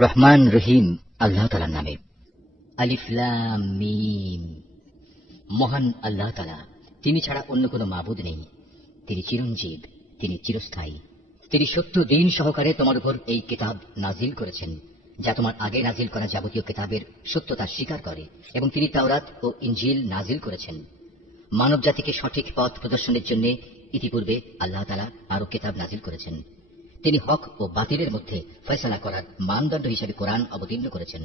রহমান রহিম আল্লাহ তাআলার নামে। আলিফ লাম মিম। মহান আল্লাহ তাআলা, তিনি ছাড়া অন্য কোনো মাবুদ নেই। তিনি চিরঞ্জীব, তিনি চিরস্থায়ী। তিনি সত্য দিন সহকারে তোমার উপর এই কিতাব নাজিল করেছেন, যা তোমার আগে নাজিল করা যাবতীয় কিতাবের সত্যতা স্বীকার করে, এবং তিনি তাওরাত ও ইনজিল নাজিল করেছেন মানব জাতিকে সঠিক পথ প্রদর্শনের জন্য। ইতিপূর্বে আল্লাহ তাআলা আরো কিতাব নাজিল করেছেন। তিনি হক ও বাতিলের মধ্যে ফয়সালা করার মানদণ্ড হিসেবে কোরআন অবতীর্ণ করেছেন।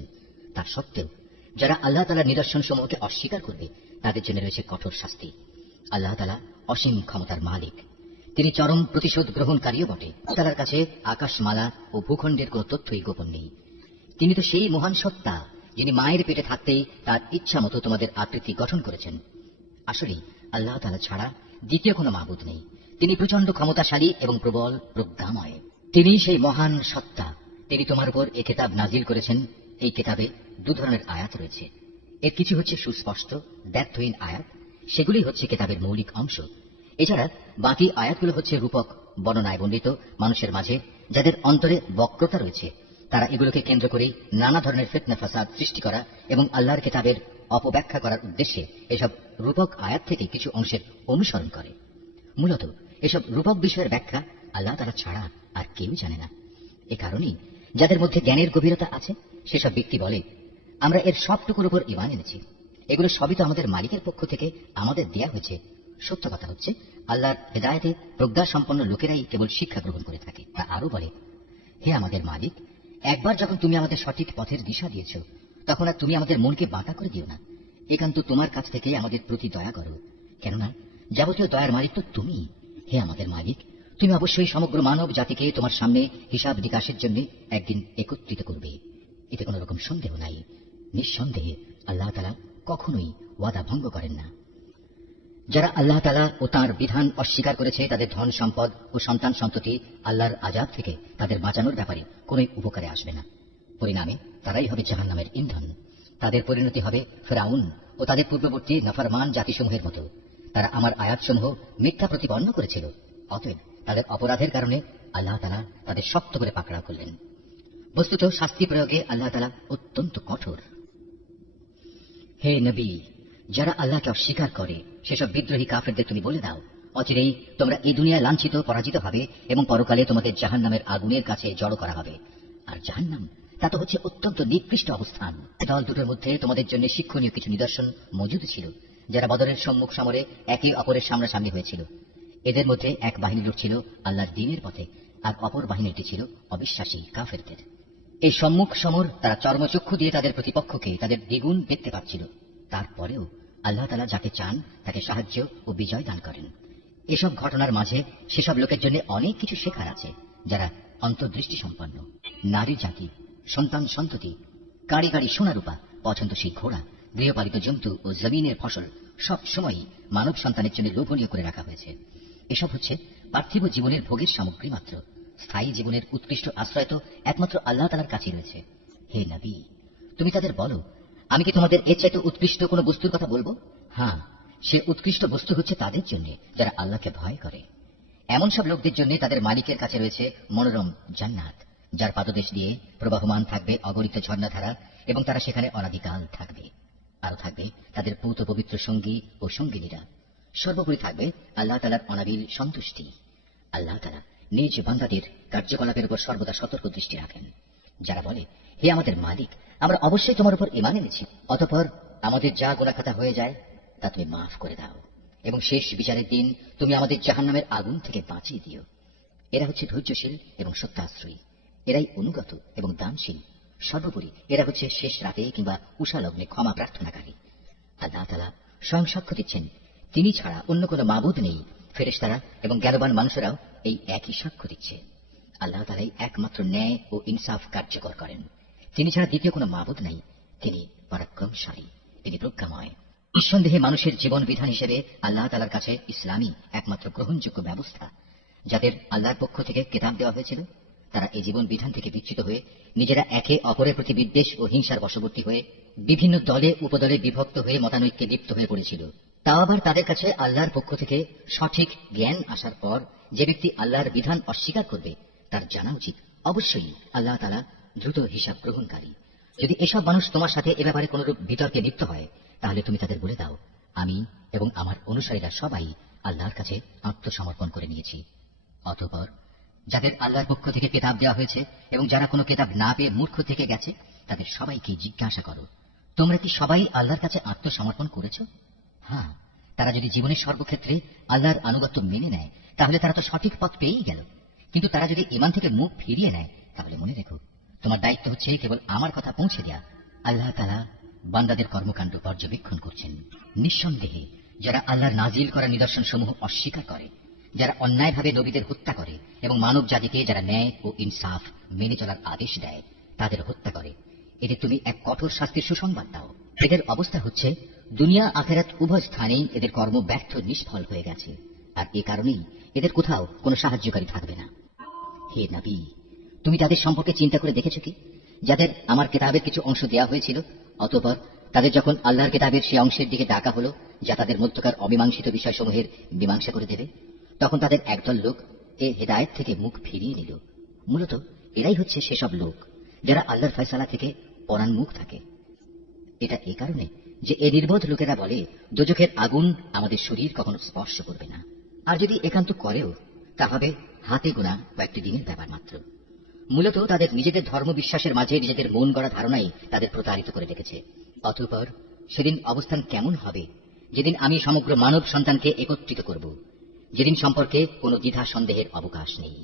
তা সত্ত্বেও যারা আল্লাহ তাআলার নিদর্শন সমূহকে অস্বীকার করবে, তাদের জন্য রয়েছে কঠোর শাস্তি। আল্লাহ তাআলা অসীম ক্ষমতার মালিক, তিনি চরম প্রতিশোধ গ্রহণকারীও বটে। তাআলার কাছে আকাশমালা ও ভূখণ্ডের কোন তথ্যই গোপন নেই। তিনি তো সেই মহান সত্তা, যিনি মায়ের পেটে থাকতেই তার ইচ্ছা মতো তোমাদের আকৃতি গঠন করেছেন। আসলে আল্লাহ তাআলা ছাড়া দ্বিতীয় কোনো মাবুদ নেই। তিনি প্রচন্ড ক্ষমতাশালী এবং প্রবল প্রজ্ঞাময়। তিনি সেই মহান সত্তা। তিনি তোমার উপর এই কিতাব নাজিল করেছেন। এই কিতাবে দু ধরনের আয়াত রয়েছে। এর কিছু হচ্ছে সুস্পষ্ট ব্যর্থহীন আয়াত, সেগুলি হচ্ছে কিতাবের মৌলিক অংশ। এছাড়া বাকি আয়াতগুলো হচ্ছে রূপক বর্ণনায় বর্ণিত মানুষের মাঝে যাদের অন্তরে বক্রতা রয়েছে। তারা এগুলোকে কেন্দ্র করেই নানা ধরনের ফিতনা ফাসাদ সৃষ্টি করা এবং আল্লাহর কিতাবের অপব্যাখ্যা করার উদ্দেশ্যে এসব রূপক আয়াত থেকে কিছু অংশের অনুসরণ করে। মূলত এসব রূপক বিষয়ের ব্যাখ্যা আল্লাহ তাআলা ছাড়া আর কেউ জানে না। এ কারণেই যাদের মধ্যে জ্ঞানের গভীরতা আছে সেসব ব্যক্তি বলে, আমরা এর সবটুকুর উপর ঈমান এনেছি। এগুলো সবই তো আমাদের মালিকের পক্ষ থেকে আমাদের দেয়া হয়েছে। সত্য কথা হচ্ছে, আল্লাহর হেদায়েতে প্রজ্ঞা সম্পন্ন লোকেরাই কেবল শিক্ষা গ্রহণ করে থাকে। তা আরো বলে, হে আমাদের মালিক, একবার যখন তুমি আমাদের সঠিক পথের দিশা দিয়েছ, তখন আর তুমি আমাদের মনকে বাঁকা করে দিও না। একান্ত তোমার কাছ থেকে আমাদের প্রতি দয়া করো, কেননা যাবতীয় দয়ার মালিক তো তুমি। হে আমাদের মালিক, তুমি অবশ্যই সমগ্র মানব জাতিকে তোমার সামনে হিসাব নিকাশের জন্য একদিন একত্রিত করবে। এতে কোন রকম সন্দেহ নাই। নিঃসন্দেহে আল্লাহ তাআলা কখনোই ওয়াদা ভঙ্গ করেন না। যারা আল্লাহ তাআলা ও তাঁর বিধান অস্বীকার করেছে, তাদের ধন সম্পদ ও সন্তান সন্ততি আল্লাহর আযাব থেকে তাদের বাঁচানোর ব্যাপারে কোনই উপকারে আসবে না। পরিণামে তারাই হবে জাহান্নামের ইন্ধন। তাদের পরিণতি হবে ফিরআউন ও তাদের পূর্ববর্তী নাফরমান জাতিসমূহের মতো। তারা আমার আয়াতসমূহ মিথ্যা প্রতিপন্ন করেছিল। অতএব তাদের অপরাধের কারণে আল্লাহ তাআলা তাদের শক্ত করে পাকড়াও করলেন। বস্তুত শাস্তি প্রয়োগে আল্লাহ তাআলা অত্যন্ত কঠোর। হে নবী, যারা আল্লাহকে অস্বীকার করে সেসব বিদ্রোহী কাফেরদের তুমি বলে দাও, অচিরেই তোমরা এই দুনিয়ায় লাঞ্ছিত পরাজিত হবে এবং পরকালে তোমাদের জাহান্নামের আগুনের কাছে জড়ো করা হবে। আর জাহান্নাম তা তো হচ্ছে অত্যন্ত নিকৃষ্ট অবস্থান। দল দুটোর মধ্যে তোমাদের জন্য শিক্ষণীয় কিছু নিদর্শন মজুদ ছিল। যারা বদরের সম্মুখ সমরে একে অপরের সামনাসামনি হয়েছিল, এদের মধ্যে এক বাহিনী লড়ছিল আল্লাহর দ্বীনের পথে, আর অপর বাহিনীটি ছিল অবিশ্বাসী কাফেরদের। এই সম্মুখ সমর তারা চর্মচক্ষু দিয়ে তাদের প্রতিপক্ষকে তাদের দ্বিগুণ দেখতে পাচ্ছিল। তারপরেও আল্লাহ তাআলা যাকে চান তাকে সাহায্য ও বিজয় দান করেন। এসব ঘটনার মাঝে সেসব লোকের জন্য অনেক কিছু শেখার আছে, যারা অন্তর্দৃষ্টি সম্পন্ন। নারী জাতি, সন্তান সন্ততি, গাড়ি গাড়ি সোনারূপা, পছন্দসী ঘোড়া, গৃহপালিত জন্তু ও জমিনের ফসল সব সময়ই মানব সন্তানের জন্য লোভনীয় করে রাখা হয়েছে। এসব হচ্ছে পার্থিব জীবনের ভোগের সামগ্রী মাত্র। স্থায়ী জীবনের উৎকৃষ্ট আশ্রয় তো একমাত্র আল্লাহ তাআলার কাছেই রয়েছে। হে নবী, তুমি তাদের বলো, আমি কি তোমাদের এর চাইতে উৎকৃষ্ট কোন বস্তুর কথা বলবো? হ্যাঁ, সে উৎকৃষ্ট বস্তু হচ্ছে তাদের জন্য যারা আল্লাহকে ভয় করে। এমন সব লোকদের জন্য তাদের মালিকের কাছে রয়েছে মনোরম জান্নাত, যার পাদদেশ দিয়ে প্রবাহমান থাকবে অগণিত ঝর্ণাধারা, এবং তারা সেখানে অনাদিকাল থাকবে। আরো থাকবে তাদের পূত পবিত্র সঙ্গী ও সঙ্গিনীরা। সর্বোপরি থাকবে আল্লাহ তাআলার অনাবিল সন্তুষ্টি। আল্লাহ তাআলা নিজ বান্দাদের কার্যকলাপের উপর সর্বদা সতর্ক দৃষ্টি রাখেন। যারা বলে, হে আমাদের মালিক, আমরা অবশ্যই তোমার উপর ঈমান এনেছি, অতঃপর আমাদের যা গুনাহখাতা হয়ে যায় তা তুমি মাফ করে দাও, এবং শেষ বিচারের দিন তুমি আমাদের জাহান্নামের আগুন থেকে বাঁচিয়ে দিও। এরা হচ্ছে ধৈর্যশীল এবং সত্যাশ্রয়ী। এরাই অনুগত এবং দানশীল। সর্বোপরি এরা হচ্ছে শেষ রাতে কিংবা উষা লগ্নে ক্ষমা প্রার্থনাকারী। আল্লাহ তাআলা স্বয়ং সাক্ষ্য দিচ্ছেন, তিনি ছাড়া অন্য কোনো মাবুদ নেই। ফেরেশতারা এবং জ্ঞানবান মানুষেরাও এই একই সাক্ষ্য দিচ্ছে। আল্লাহ তাআলাই একমাত্র ন্যায় ও ইনসাফ কার্যকর করেন। তিনি ছাড়া দ্বিতীয় কোনো মাবুদ নাই। তিনি পরাক্রমশালী, তিনি প্রজ্ঞাময়। নিঃসন্দেহে মানুষের জীবন বিধান হিসেবে আল্লাহ তাআলার কাছে ইসলামই একমাত্র গ্রহণযোগ্য ব্যবস্থা। যাদের আল্লাহর পক্ষ থেকে কিতাব দেওয়া হয়েছিল, তারা এই জীবন বিধান থেকে বিচ্যুত হয়ে নিজেরা একে অপরের প্রতি বিদ্বেষ ও হিংসার বশবর্তী হয়ে বিভিন্ন দলে উপদলে বিভক্ত হয়ে মতানৈক্যে লিপ্ত হয়ে পড়েছিল। তাও আবার তাদের কাছে আল্লাহর পক্ষ থেকে সঠিক জ্ঞান আসার পর যে ব্যক্তি আল্লাহর বিধান অস্বীকার করবে, তার জানা উচিত অবশ্যই আল্লাহ তাআলা দ্রুত হিসাব গ্রহণকারী। যদি এসব মানুষ তোমার সাথে এ ব্যাপারে কোনরূপ বিতর্কে লিপ্ত হয়, তাহলে তুমি তাদের বলে দাও, আমি এবং আমার অনুসারীরা সবাই আল্লাহর কাছে আত্মসমর্পণ করে নিয়েছি। অতঃপর যাদের আল্লাহর পক্ষ থেকে কিতাব দেওয়া হয়েছে এবং যারা কোনো কিতাব না পেয়ে মূর্খ থেকে গেছে, তাদের সবাইকে জিজ্ঞাসা করো, তোমরা কি সবাই আল্লাহর কাছে আত্মসমর্পণ করেছ? হ্যাঁ, তারা যদি জীবনের সর্বক্ষেত্রে আল্লাহর আনুগত্য মেনে নেয়, তাহলে তারা তো সঠিক পথ পেয়েই গেল। কিন্তু তারা যদি ঈমান থেকে মুখ ফিরিয়ে নেয়, তাহলে মনে রেখো, তোমার দায়িত্ব হচ্ছে কেবল আমার কথা পৌঁছে দেয়া। আল্লাহ তাআলা বান্দাদের কর্মকাণ্ড পর্যবেক্ষণ করছেন। নিঃসন্দেহে যারা আল্লাহর নাজিল করা নিদর্শন সমূহ অস্বীকার করে, যারা অন্যায়ভাবে নবীদের হত্যা করে এবং মানব জাতিকে যারা ন্যায় ও ইনসাফ মেনে চলার আদেশ দেয়, তাদের হত্যা করে, এদের তুমি এক কঠোর শাস্তির সুসংবাদ দাও। এদের অবস্থা হচ্ছে দুনিয়া আখেরাত উভয় স্থানেই এদের কর্ম ব্যর্থ নিষ্ফল হয়ে গেছে, আর এ কারণেই এদের কোথাও কোনো সাহায্যকারী থাকবে না। হে নবী, তুমি তাদের সম্পর্কে চিন্তা করে দেখেছ কি, যাদের আমার কিতাবের কিছু অংশ দেওয়া হয়েছিল, অতঃপর তাদের যখন আল্লাহর কিতাবের সেই অংশের দিকে ডাকা হলো যা তাদের মধ্যকার অমীমাংসিত বিষয়সমূহের মীমাংসা করে দেবে, তখন তাদের একদল লোক এ হেদায়েত থেকে মুখ ফিরিয়ে নিল। মূলত এরাই হচ্ছে সেসব লোক যারা আল্লাহর ফয়সালা থেকে পরান্মুখ থাকে। এটা এ কারণে যে এ নির্বোধ লোকেরা বলে, দোজখের আগুন আমাদের শরীর কখনো স্পর্শ করবে না, আর যদি একান্ত করেও তা হবে হাতে গোনা কয়েকটি দিনের ব্যাপার মাত্র। মূলত তাদের নিজেদের ধর্ম বিশ্বাসের মাঝে নিজেদের মন গড়া ধারণাই তাদের প্রতারিত করে রেখেছে। অতঃপর সেদিন অবস্থান কেমন হবে, যেদিন আমি সমগ্র মানব সন্তানকে একত্রিত করব, যেদিন সম্পর্কে কোনো দ্বিধা সন্দেহের অবকাশ নেই।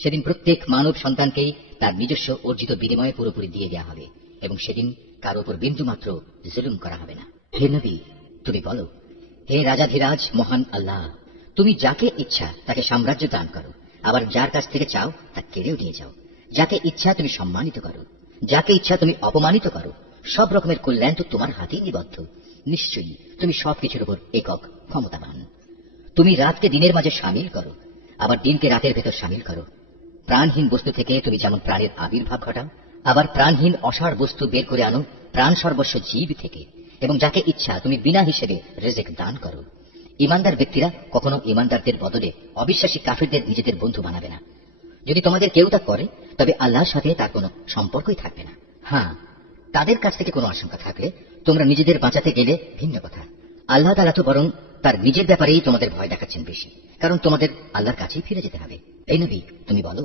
সেদিন প্রত্যেক মানব সন্তানকেই তার নিজস্ব অর্জিত বিনিময়ে পুরোপুরি দিয়ে দেওয়া হবে, এবং সেদিন কারো উপর বিন্দুমাত্র জুলুম করা হবে না। হে নবী, তুমি বলো, হে রাজাধিরাজ মহান আল্লাহ, তুমি যাকে ইচ্ছা তাকে সাম্রাজ্য দান করো, আবার যার কাছ থেকে চাও তা কেড়েও নিয়ে যাও। যাকে ইচ্ছা তুমি সম্মানিত করো, যাকে ইচ্ছা তুমি অপমানিত করো। সব রকমের কল্যাণ তো তোমার হাতেই নিবদ্ধ। নিশ্চয়ই তুমি সবকিছুর উপর একক ক্ষমতাবান। তুমি রাতকে দিনের মাঝে সামিল করো, আবার দিনকে রাতের ভেতর সামিল করো। প্রাণহীন বস্তু থেকে তুমি যেমন প্রাণের আবির্ভাব ঘটাও, আবার প্রাণহীন অসাড় বস্তু বের করে আনো প্রাণ সর্বস্ব জীব থেকে, এবং যাকে ইচ্ছা তুমি বিনা হিসেবে রিজিক দান করো। ইমানদার ব্যক্তিরা কখনো ইমানদারদের বদলে অবিশ্বাসী কাফিরদের নিজেদের বন্ধু বানাবে না। যদি তোমাদের কেউ তা করে, তবে আল্লাহর সাথে তার কোনো সম্পর্কই থাকবে না। হ্যাঁ, তাদের কাছ থেকে কোনো আশঙ্কা থাকলে তোমরা নিজেদের বাঁচাতে গেলে ভিন্ন কথা। আল্লাহ তাআলা তো বরং তার নিজের ব্যাপারেই তোমাদের ভয় দেখাচ্ছেন বেশি, কারণ তোমাদের আল্লাহর কাছেই ফিরে যেতে হবে। এই নবী, তুমি বলো,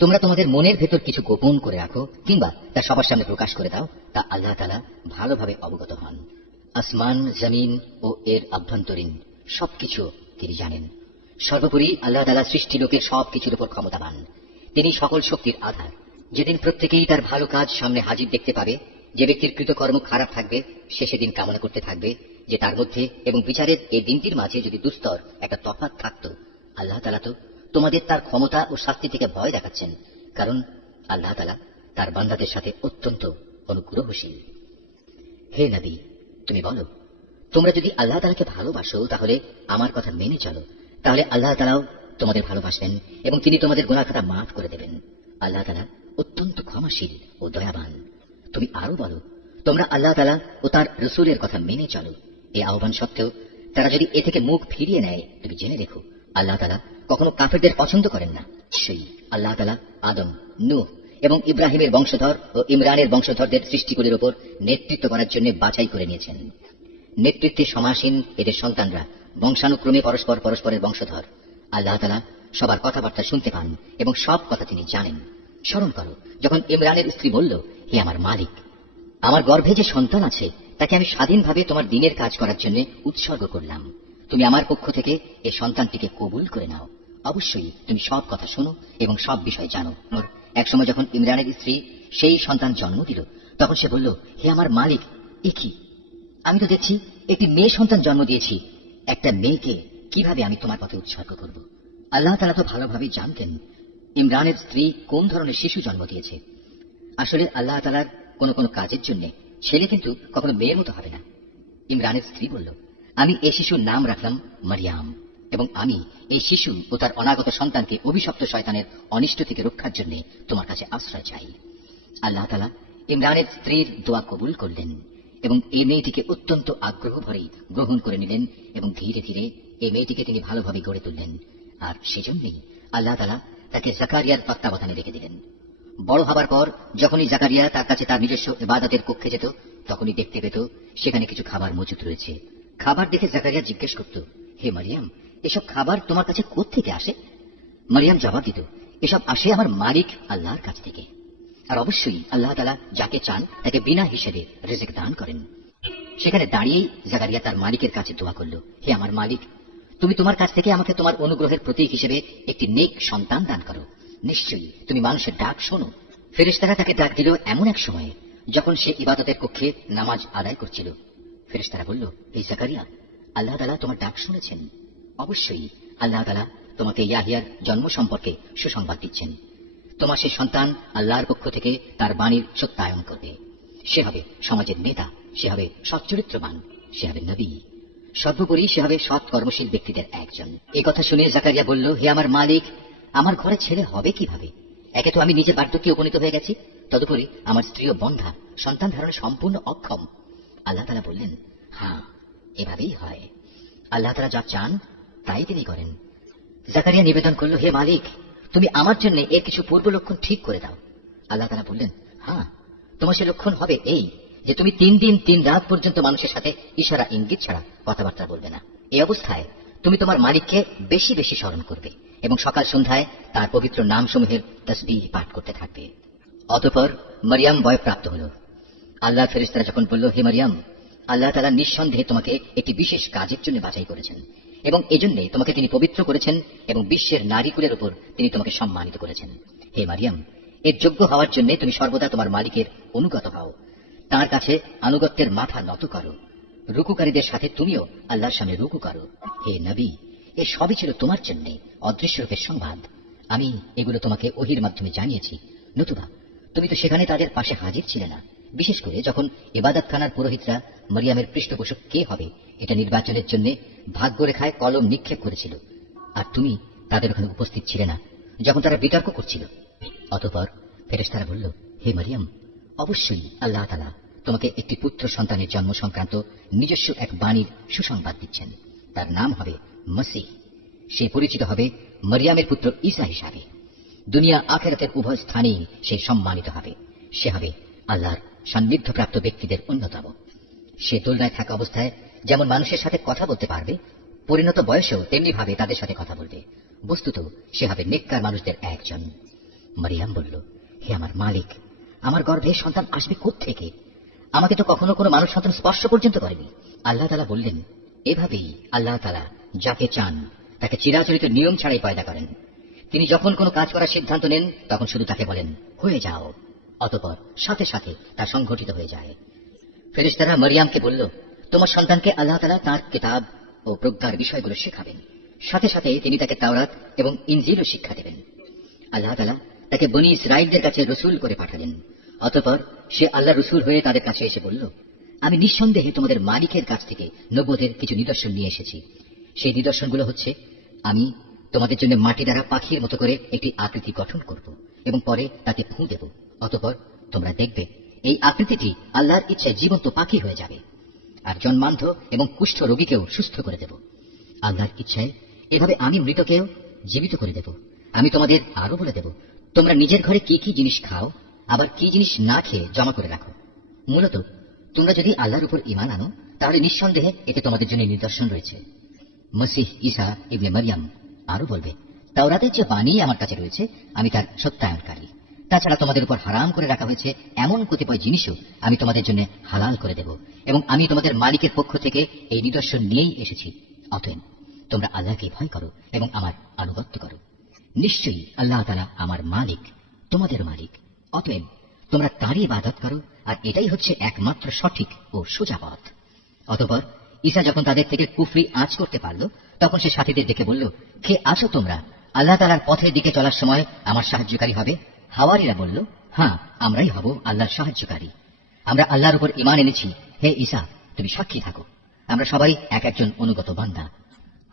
তোমরা তোমাদের মনের ভেতর কিছু গোপন করে রাখো কিংবা তা সবার সামনে প্রকাশ করে দাও, তা আল্লাহ তাআলা ভালোভাবে অবগত হন। আসমান, জমিন ও এর আভ্যন্তরীণ সবকিছু তিনি জানেন। সর্বোপরি আল্লাহ তাআলা সৃষ্টি লোকের সবকিছুর উপর ক্ষমতাবান। তিনি সকল শক্তির আধার। যেদিন প্রত্যেকেই তার ভালো কাজ সামনে হাজির দেখতে পাবে, যে ব্যক্তির কৃতকর্ম খারাপ থাকবে সে সেদিন কামনা করতে থাকবে যে তার মধ্যে এবং বিচারের এই দিনটির মাঝে যদি দুস্তর একটা তফাৎ থাকত। আল্লাহ তাআলা তো তোমাদের তার ক্ষমতা ও শাস্তি থেকে ভয় দেখাচ্ছেন, কারণ আল্লাহ তাআলা তার বান্দাদের সাথে অত্যন্ত অনুগ্রহশীল। হে নবী, তুমি বলো, তোমরা যদি আল্লাহ তাআলাকে ভালোবাসো তাহলে আমার কথা মেনে চলো, তাহলে আল্লাহ তাআলাও তোমাদের ভালোবাসবেন এবং তিনি তোমাদের গুনাহ খাতা মাফ করে দেবেন। আল্লাহ তাআলা অত্যন্ত ক্ষমাশীল ও দয়াবান। তুমি আরো বলো, তোমরা আল্লাহ তাআলা ও তার রাসূলের কথা মেনে চলো। এই আহ্বান সত্ত্বেও তারা যদি এ থেকে মুখ ফিরিয়ে নেয়, তুমি জেনে রেখো, আল্লাহ তাআলা কখনো কাফেরদের পছন্দ করেন না। সেই আল্লাহ তাআলা আদম, নূহ এবং ইব্রাহিমের বংশধর ও ইমরানের বংশধরদের সৃষ্টিগুলির উপর নেতৃত্ব করার জন্য বাছাই করে নিয়েছেন। নেতৃত্বে সমাসীন এদের সন্তানরা বংশানুক্রমে পরস্পর পরস্পরের বংশধর। আল্লাহ তাআলা সবার কথাবার্তা শুনতে পান এবং সব কথা তিনি জানেন। স্মরণ করো, যখন ইমরানের স্ত্রী বলল, হে আমার মালিক, আমার গর্ভে যে সন্তান আছে তাকে আমি স্বাধীনভাবে তোমার দ্বীনের কাজ করার জন্য উৎসর্গ করলাম। তুমি আমার পক্ষ থেকে এই সন্তানটিকে কবুল করে নাও। অবশ্যই তুমি সব কথা শোনো এবং সব বিষয় জানো। একসময় যখন ইমরানের স্ত্রী সেই সন্তান জন্ম দিল, তখন সে বলল, হে আমার মালিক, এ কি? আমি তো দেখছি একটি মেয়ে সন্তান জন্ম দিয়েছি। একটা মেয়েকে কিভাবে আমি তোমার পথে উৎসর্গ করব? আল্লাহ তাআলা তো ভালোভাবেই জানতেন ইমরানের স্ত্রী কোন ধরনের শিশু জন্ম দিয়েছে। আসলে আল্লাহ তাআলার কোন কোন কাজের জন্য ছেলে কিন্তু কখনো মেয়ের মতো হবে না। ইমরানের স্ত্রী বলল, আমি এই শিশুর নাম রাখলাম মারিয়াম, এবং আমি এই শিশু ও তার অনাগত সন্তানকে অভিশপ্ত শয়তানের অনিষ্ট থেকে রক্ষার জন্য তোমার কাছে আশ্রয় চাই। আল্লাহ তাআলা ইমরানের স্ত্রীর দোয়া কবুল করলেন এবং এই মেয়েটিকে অত্যন্ত আগ্রহ ভরেই গ্রহণ করে নিলেন, এবং ধীরে ধীরে এই মেয়েটিকে তিনি ভালোভাবে গড়ে তুললেন। আর সেজন্যই আল্লাহ তাআলা তাকে জাকারিয়ার তত্ত্বাবধানে রেখে দিলেন। বড় হবার পর যখনই জাকারিয়া তার কাছে তার নিজস্ব ইবাদতের কক্ষে যেত, তখনই দেখতে পেত সেখানে কিছু খাবার মজুদ রয়েছে। খাবার দেখে জাকারিয়া জিজ্ঞেস করত, হে মারিয়াম, এসব খাবার তোমার কাছে কোত্থেকে আসে? মারিয়াম জবাব দিত, এসব আসে আমার মালিক আল্লাহর কাছ থেকে। আর অবশ্যই আল্লাহ তাআলা যাকে চান তাকে বিনা হিসেবে রিজিক দান করেন। সেখানে দাঁড়িয়েই জাকারিয়া তার মালিকের কাছে দোয়া করল, হে আমার মালিক, তুমি তোমার কাছ থেকে আমাকে তোমার অনুগ্রহের প্রতীক হিসেবে একটি নেক সন্তান দান করো। নিশ্চয়ই তুমি মানুষের ডাক শোনো। ফেরেশতারা তাকে ডাক দিল এমন এক সময়ে যখন সে ইবাদতের কক্ষে নামাজ আদায় করছিল। ফেরেশতারা বলল, হে জাকারিয়া, আল্লাহ তাআলা তোমার ডাক শুনেছেন। অবশ্যই আল্লাহ তাআলা তোমাকে ইয়াহিয়ার জন্ম সম্পর্কে সুসংবাদ দিচ্ছেন। তোমার সে সন্তান আল্লাহর পক্ষ থেকে তার বাণীর সত্যায়ন করবে। সে হবে সমাজের নেতা, সে হবে সচ্চরিত্রবান, সে হবে নবী, সর্বোপরি সে হবে সৎ কর্মশীল ব্যক্তিদের একজন। এই কথা শুনে জাকারিয়া বলল, হে আমার মালিক, আমার ঘরে ছেলে হবে কিভাবে? একে তো আমি নিজে বার্ধক্যে উপনীত হয়ে গেছি, তদুপরি আমার স্ত্রীও বন্ধা, সন্তান ধারণে সম্পূর্ণ অক্ষম। আল্লাহ তাআলা বললেন, হ্যাঁ, এভাবেই হয়। আল্লাহ তাআলা যা চান তাই তিনি করেন। জাকারিয়া নিবেদন করল, হে মালিক, তুমি আমার জন্য এর কিছু পূর্ব লক্ষণ ঠিক করে দাও। আল্লাহ তাআলা বললেন, হ্যাঁ, তোমার সে লক্ষণ হবে এই যে তুমি 3 দিন 3 রাত পর্যন্ত মানুষের সাথে ইশারা ইঙ্গিত ছাড়া কথাবার্তা বলবে না। এই অবস্থায় তুমি তোমার মালিককে বেশি বেশি স্মরণ করবে এবং সকাল সন্ধ্যায় তার পবিত্র নামসমূহের তাসবিহ পাঠ করতে থাকবে। অতঃপর মারিয়াম ভয়প্রাপ্ত হল। আল্লাহর ফেরেশতারা যখন বলল, হে মারিয়াম, আল্লাহ তাআলা নিঃসন্দেহে তোমাকে একটি বিশেষ কাজের জন্য বাছাই করেছেন এবং এজন্য তোমাকে তিনি পবিত্র করেছেন এবং বিশ্বের নারীকুলের উপর তিনি তোমাকে সম্মানিত করেছেন। হে মারিয়াম, এর যোগ্য হওয়ার জন্য তুমি সর্বদা তোমার মালিকের অনুগত হও, তার কাছে আনুগত্যের মাথা নত করো, রুকুকারীদের সাথে তুমিও আল্লাহর সামনে রুকু করো। হে নবী, এ সবই ছিল তোমার জন্য অদৃশ্য রূপের সংবাদ। আমি এগুলো তোমাকে ওহির মাধ্যমে জানিয়েছি, নতুবা তুমি তো সেখানে তাদের পাশে হাজির ছিলে না। বিশেষ করে যখন ইবাদতখানার পুরোহিতরা মারিয়ামের পৃষ্ঠপোষক কে হবে এটা নির্বাচনের জন্য ভাগ্যরেখায় কলম নিক্ষেপ করেছিল, আর তুমি তাদের ওখানে উপস্থিত ছিলে না যখন তারা বিতর্ক করছিল। অতঃপর ফেরেশতারা বলল, হে মারিয়াম, অবশ্যই আল্লাহ তাআলা তোমাকে একটি পুত্র সন্তানের জন্ম সংক্রান্ত নিজস্ব এক বাণীর সুসংবাদ দিচ্ছেন। তার নাম হবে মসীহ। সে পরিচিত হবে মারিয়ামের পুত্র ঈসা হিসাবে। দুনিয়া আখিরাতের উভয় স্থানেই সে সম্মানিত হবে। সে হবে আল্লাহর সান্নিধ্যপ্রাপ্ত ব্যক্তিদের অন্যতম। সে দোলনায় থাকা অবস্থায় যেমন মানুষের সাথে কথা বলতে পারবে, পরিণত বয়সেও তেমনি ভাবে তাদের সাথে কথা বলবে। বস্তুত সে হবে নেককার মানুষদের একজন। মারিয়াম বলল, হে আমার মালিক, আমার গর্ভে সন্তান আসবে কোত্থেকে? আমাকে তো কখনো কোনো মানুষ সন্তান স্পর্শ পর্যন্ত করেনি। আল্লাহ তাআলা বললেন, এভাবেই আল্লাহ তাআলা যাকে চান তাকে চিরাচরিত নিয়ম ছাড়াই পয়দা করেন। তিনি যখন কোনো কাজ করার সিদ্ধান্ত নেন তখন শুধু তাকে বলেন, হয়ে যাও, অতঃপর সাথে সাথে তা সংঘটিত হয়ে যায়। ফেরেশতারা মারিয়ামকে বলল, তোমার সন্তানকে আল্লাহ তাআলা তাঁর কিতাব ও প্রজ্ঞার বিষয়গুলো শেখাবেন, সাথে সাথে তিনি তাকে তাওরাত এবং ইনজিলও শিক্ষা দেবেন। আল্লাহ তাআলা তাকে বনী ইসরাঈলদের কাছে রসুল করে পাঠালেন। অতঃপর সে আল্লাহ রসুল হয়ে তাদের কাছে এসে বলল, আমি নিঃসন্দেহে তোমাদের মালিকের কাছ থেকে নবুয়তের কিছু নিদর্শন নিয়ে এসেছি। সেই নিদর্শনগুলো হচ্ছে, আমি তোমাদের জন্য মাটি দ্বারা পাখির মতো করে একটি আকৃতি গঠন করব এবং পরে তাতে ফু দেব। অতঃপর তোমরা দেখবে এই আকৃতিটি আল্লাহর ইচ্ছায় জীবন্ত পাখি হয়ে যাবে, আর জন্মান্ধ এবং কুষ্ঠ রোগীকেও সুস্থ করে দেব। আল্লাহর ইচ্ছায় এভাবে আমি মৃতকেও জীবিত করে দেব। আমি তোমাদের আরো বলে দেব, তোমরা নিজের ঘরে কি কি জিনিস খাও, আবার কি জিনিস না খেয়ে জমা করে রাখো। মূলত তোমরা যদি আল্লাহর উপর ঈমান আনো, তাহলে নিঃসন্দেহে এতে তোমাদের জন্য নিদর্শন রয়েছে। মসীহ ঈসা ইবনে মারিয়াম আরো বলবে, তাওরাতের যে বাণী আমার কাছে রয়েছে আমি তার সত্যায়নকারী। তাছাড়া তোমাদের উপর হারাম করে রাখা হয়েছে এমন কতিপয় জিনিসও আমি তোমাদের জন্য হালাল করে দেব, এবং আমি তোমাদের মালিকের পক্ষ থেকে এই নিদর্শন নিয়েই এসেছি। অতএব তোমরা আল্লাহকে ভয় করো এবং আমার আনুগত্য করো। নিশ্চয়ই আল্লাহ তাআলা আমার মালিক, তোমাদের মালিক। অতএব তোমরা তাঁরই ইবাদত করো, আর এটাই হচ্ছে একমাত্র সঠিক ও সোজা পথ। অতঃপর ঈসা যখন তাদের থেকে কুফরি আঁচ করতে পারল, তখন সে সাথীদের ডেকে বলল, কে আছো তোমরা? আল্লাহ তাআলার পথের দিকে চলার সময় আমার সাহায্যকারী হবে। হাওয়ারীরা বলল, হ্যাঁ, আমরাই হব আল্লাহর সাহায্যকারী। আমরা আল্লাহর উপর ঈমান এনেছি। হে ঈসা, তুমি সাক্ষী থাকো, আমরা সবাই এক একজন অনুগত বান্দা।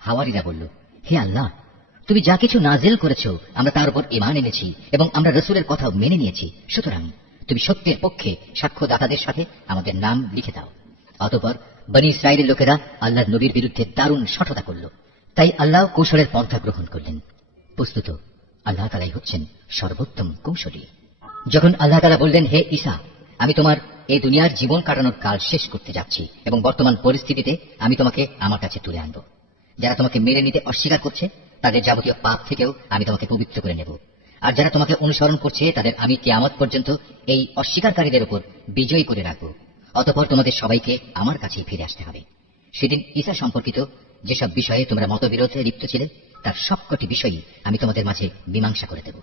হাওয়ারীরা বলল, হে আল্লাহ, তুমি যা কিছু নাজিল করেছ আমরা তার উপর ঈমান এনেছি এবং আমরা রাসূলের কথাও মেনে নিয়েছি। সুতরাং তুমি সত্যের পক্ষে সাক্ষ্যদাতাদের সাথে আমাদের নাম লিখে দাও। অতঃপর বনী ইসরাঈলের লোকেরা আল্লাহর নবীর বিরুদ্ধে দারুণ শঠতা করল, তাই আল্লাহ কৌশলের পন্থা গ্রহণ করলেন। বস্তুত আল্লাহ তাআলাই হচ্ছেন সর্বোত্তম কৌশলী। যখন আল্লাহ তাআলা বললেন, হে ঈসা, আমি তোমার এই দুনিয়ার জীবন কাটানোর কাল শেষ করতে যাচ্ছি এবং বর্তমান পরিস্থিতিতে আমি তোমাকে আমার কাছে তুলে আনব। যারা তোমাকে মেনে নিতে অস্বীকার করছে তাদের যাবতীয় পাপ থেকেও আমি তোমাকে পবিত্র করে নেব, আর যারা তোমাকে অনুসরণ করছে তাদের আমি কিয়ামত পর্যন্ত এই অস্বীকারীদের উপর বিজয়ী করে রাখব। অতঃপর তোমাদের সবাইকে আমার কাছেই ফিরে আসতে হবে। সেদিন ঈসা সম্পর্কিত যেসব বিষয়ে তোমরা মতবিরোধে লিপ্ত ছিলে তার সবকটি বিষয়ই আমি তোমাদের মাঝে মীমাংসা করে দেব।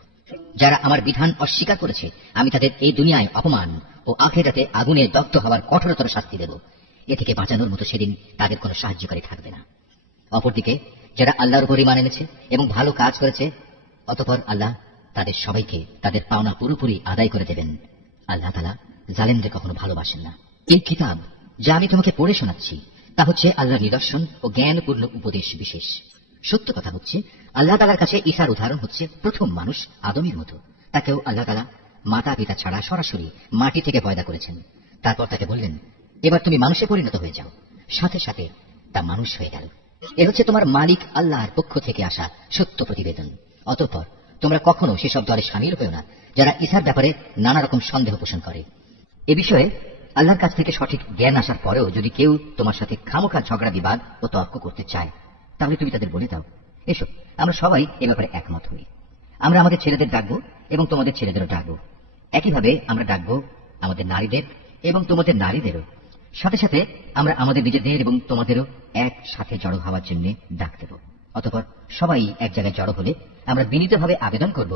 যারা আমার বিধান অস্বীকার করেছে আমি তাদের এই দুনিয়ায় অপমান ও আখিরাতে আগুনে দগ্ধ হওয়ার কঠোরতর শাস্তি দেব। এ থেকে বাঁচানোর মতো সেদিন তাদের কোনো সাহায্যকারী থাকবে না। অপরদিকে যারা আল্লাহর উপর ঈমান এনেছে এবং ভালো কাজ করেছে, অতঃপর আল্লাহ তাদের সবাইকে তাদের পাওনা পুরোপুরি আদায় করে দেবেন। আল্লাহ তাআলা জালেমদের কখনো ভালোবাসেন না। এই কিতাব যা আমি তোমাকে পড়ে শোনাচ্ছি তা হচ্ছে আল্লাহর নিদর্শন ও জ্ঞানপূর্ণ উপদেশ বিশেষ। সত্য কথা হচ্ছে, আল্লাহ তাআলার কাছে ঈসার উদাহরণ হচ্ছে প্রথম মানুষ আদমের মতো। তাকেও আল্লাহ তাআলা মাতা পিতা ছাড়া সরাসরি মাটি থেকে পয়দা করেছেন। তারপর তাকে বললেন, এবার তুমি মানুষে পরিণত হয়ে যাও। সাথে সাথে তা মানুষ হয়ে গেল। এ হচ্ছে তোমার মালিক আল্লাহর পক্ষ থেকে আসা সত্য প্রতিবেদন। অতঃপর তোমরা কখনো সেসব দলে সামিল হয়েও না যারা ঈসার ব্যাপারে নানা রকম সন্দেহ পোষণ করে। এ বিষয়ে আল্লাহর কাছ থেকে সঠিক জ্ঞান আসার পরেও যদি কেউ তোমার সাথে খামোখা ঝগড়া বিবাদ ও তর্ক করতে চায়, তাহলে তুমি তাদের বলে দাও, এসো আমরা সবাই এ ব্যাপারে একমত হই। আমরা আমাদের ছেলেদের ডাকবো এবং তোমাদের ছেলেদেরও ডাকবো। একইভাবে আমরা ডাকবো আমাদের নারীদের এবং তোমাদের নারীদেরও। সাথে সাথে আমরা আমাদের নিজেদের এবং তোমাদেরও একসাথে জড়ো হওয়ার জন্য ডাক দেব। অতঃপর সবাই এক জায়গায় জড়ো হলে আমরা বিনীতভাবে আবেদন করব,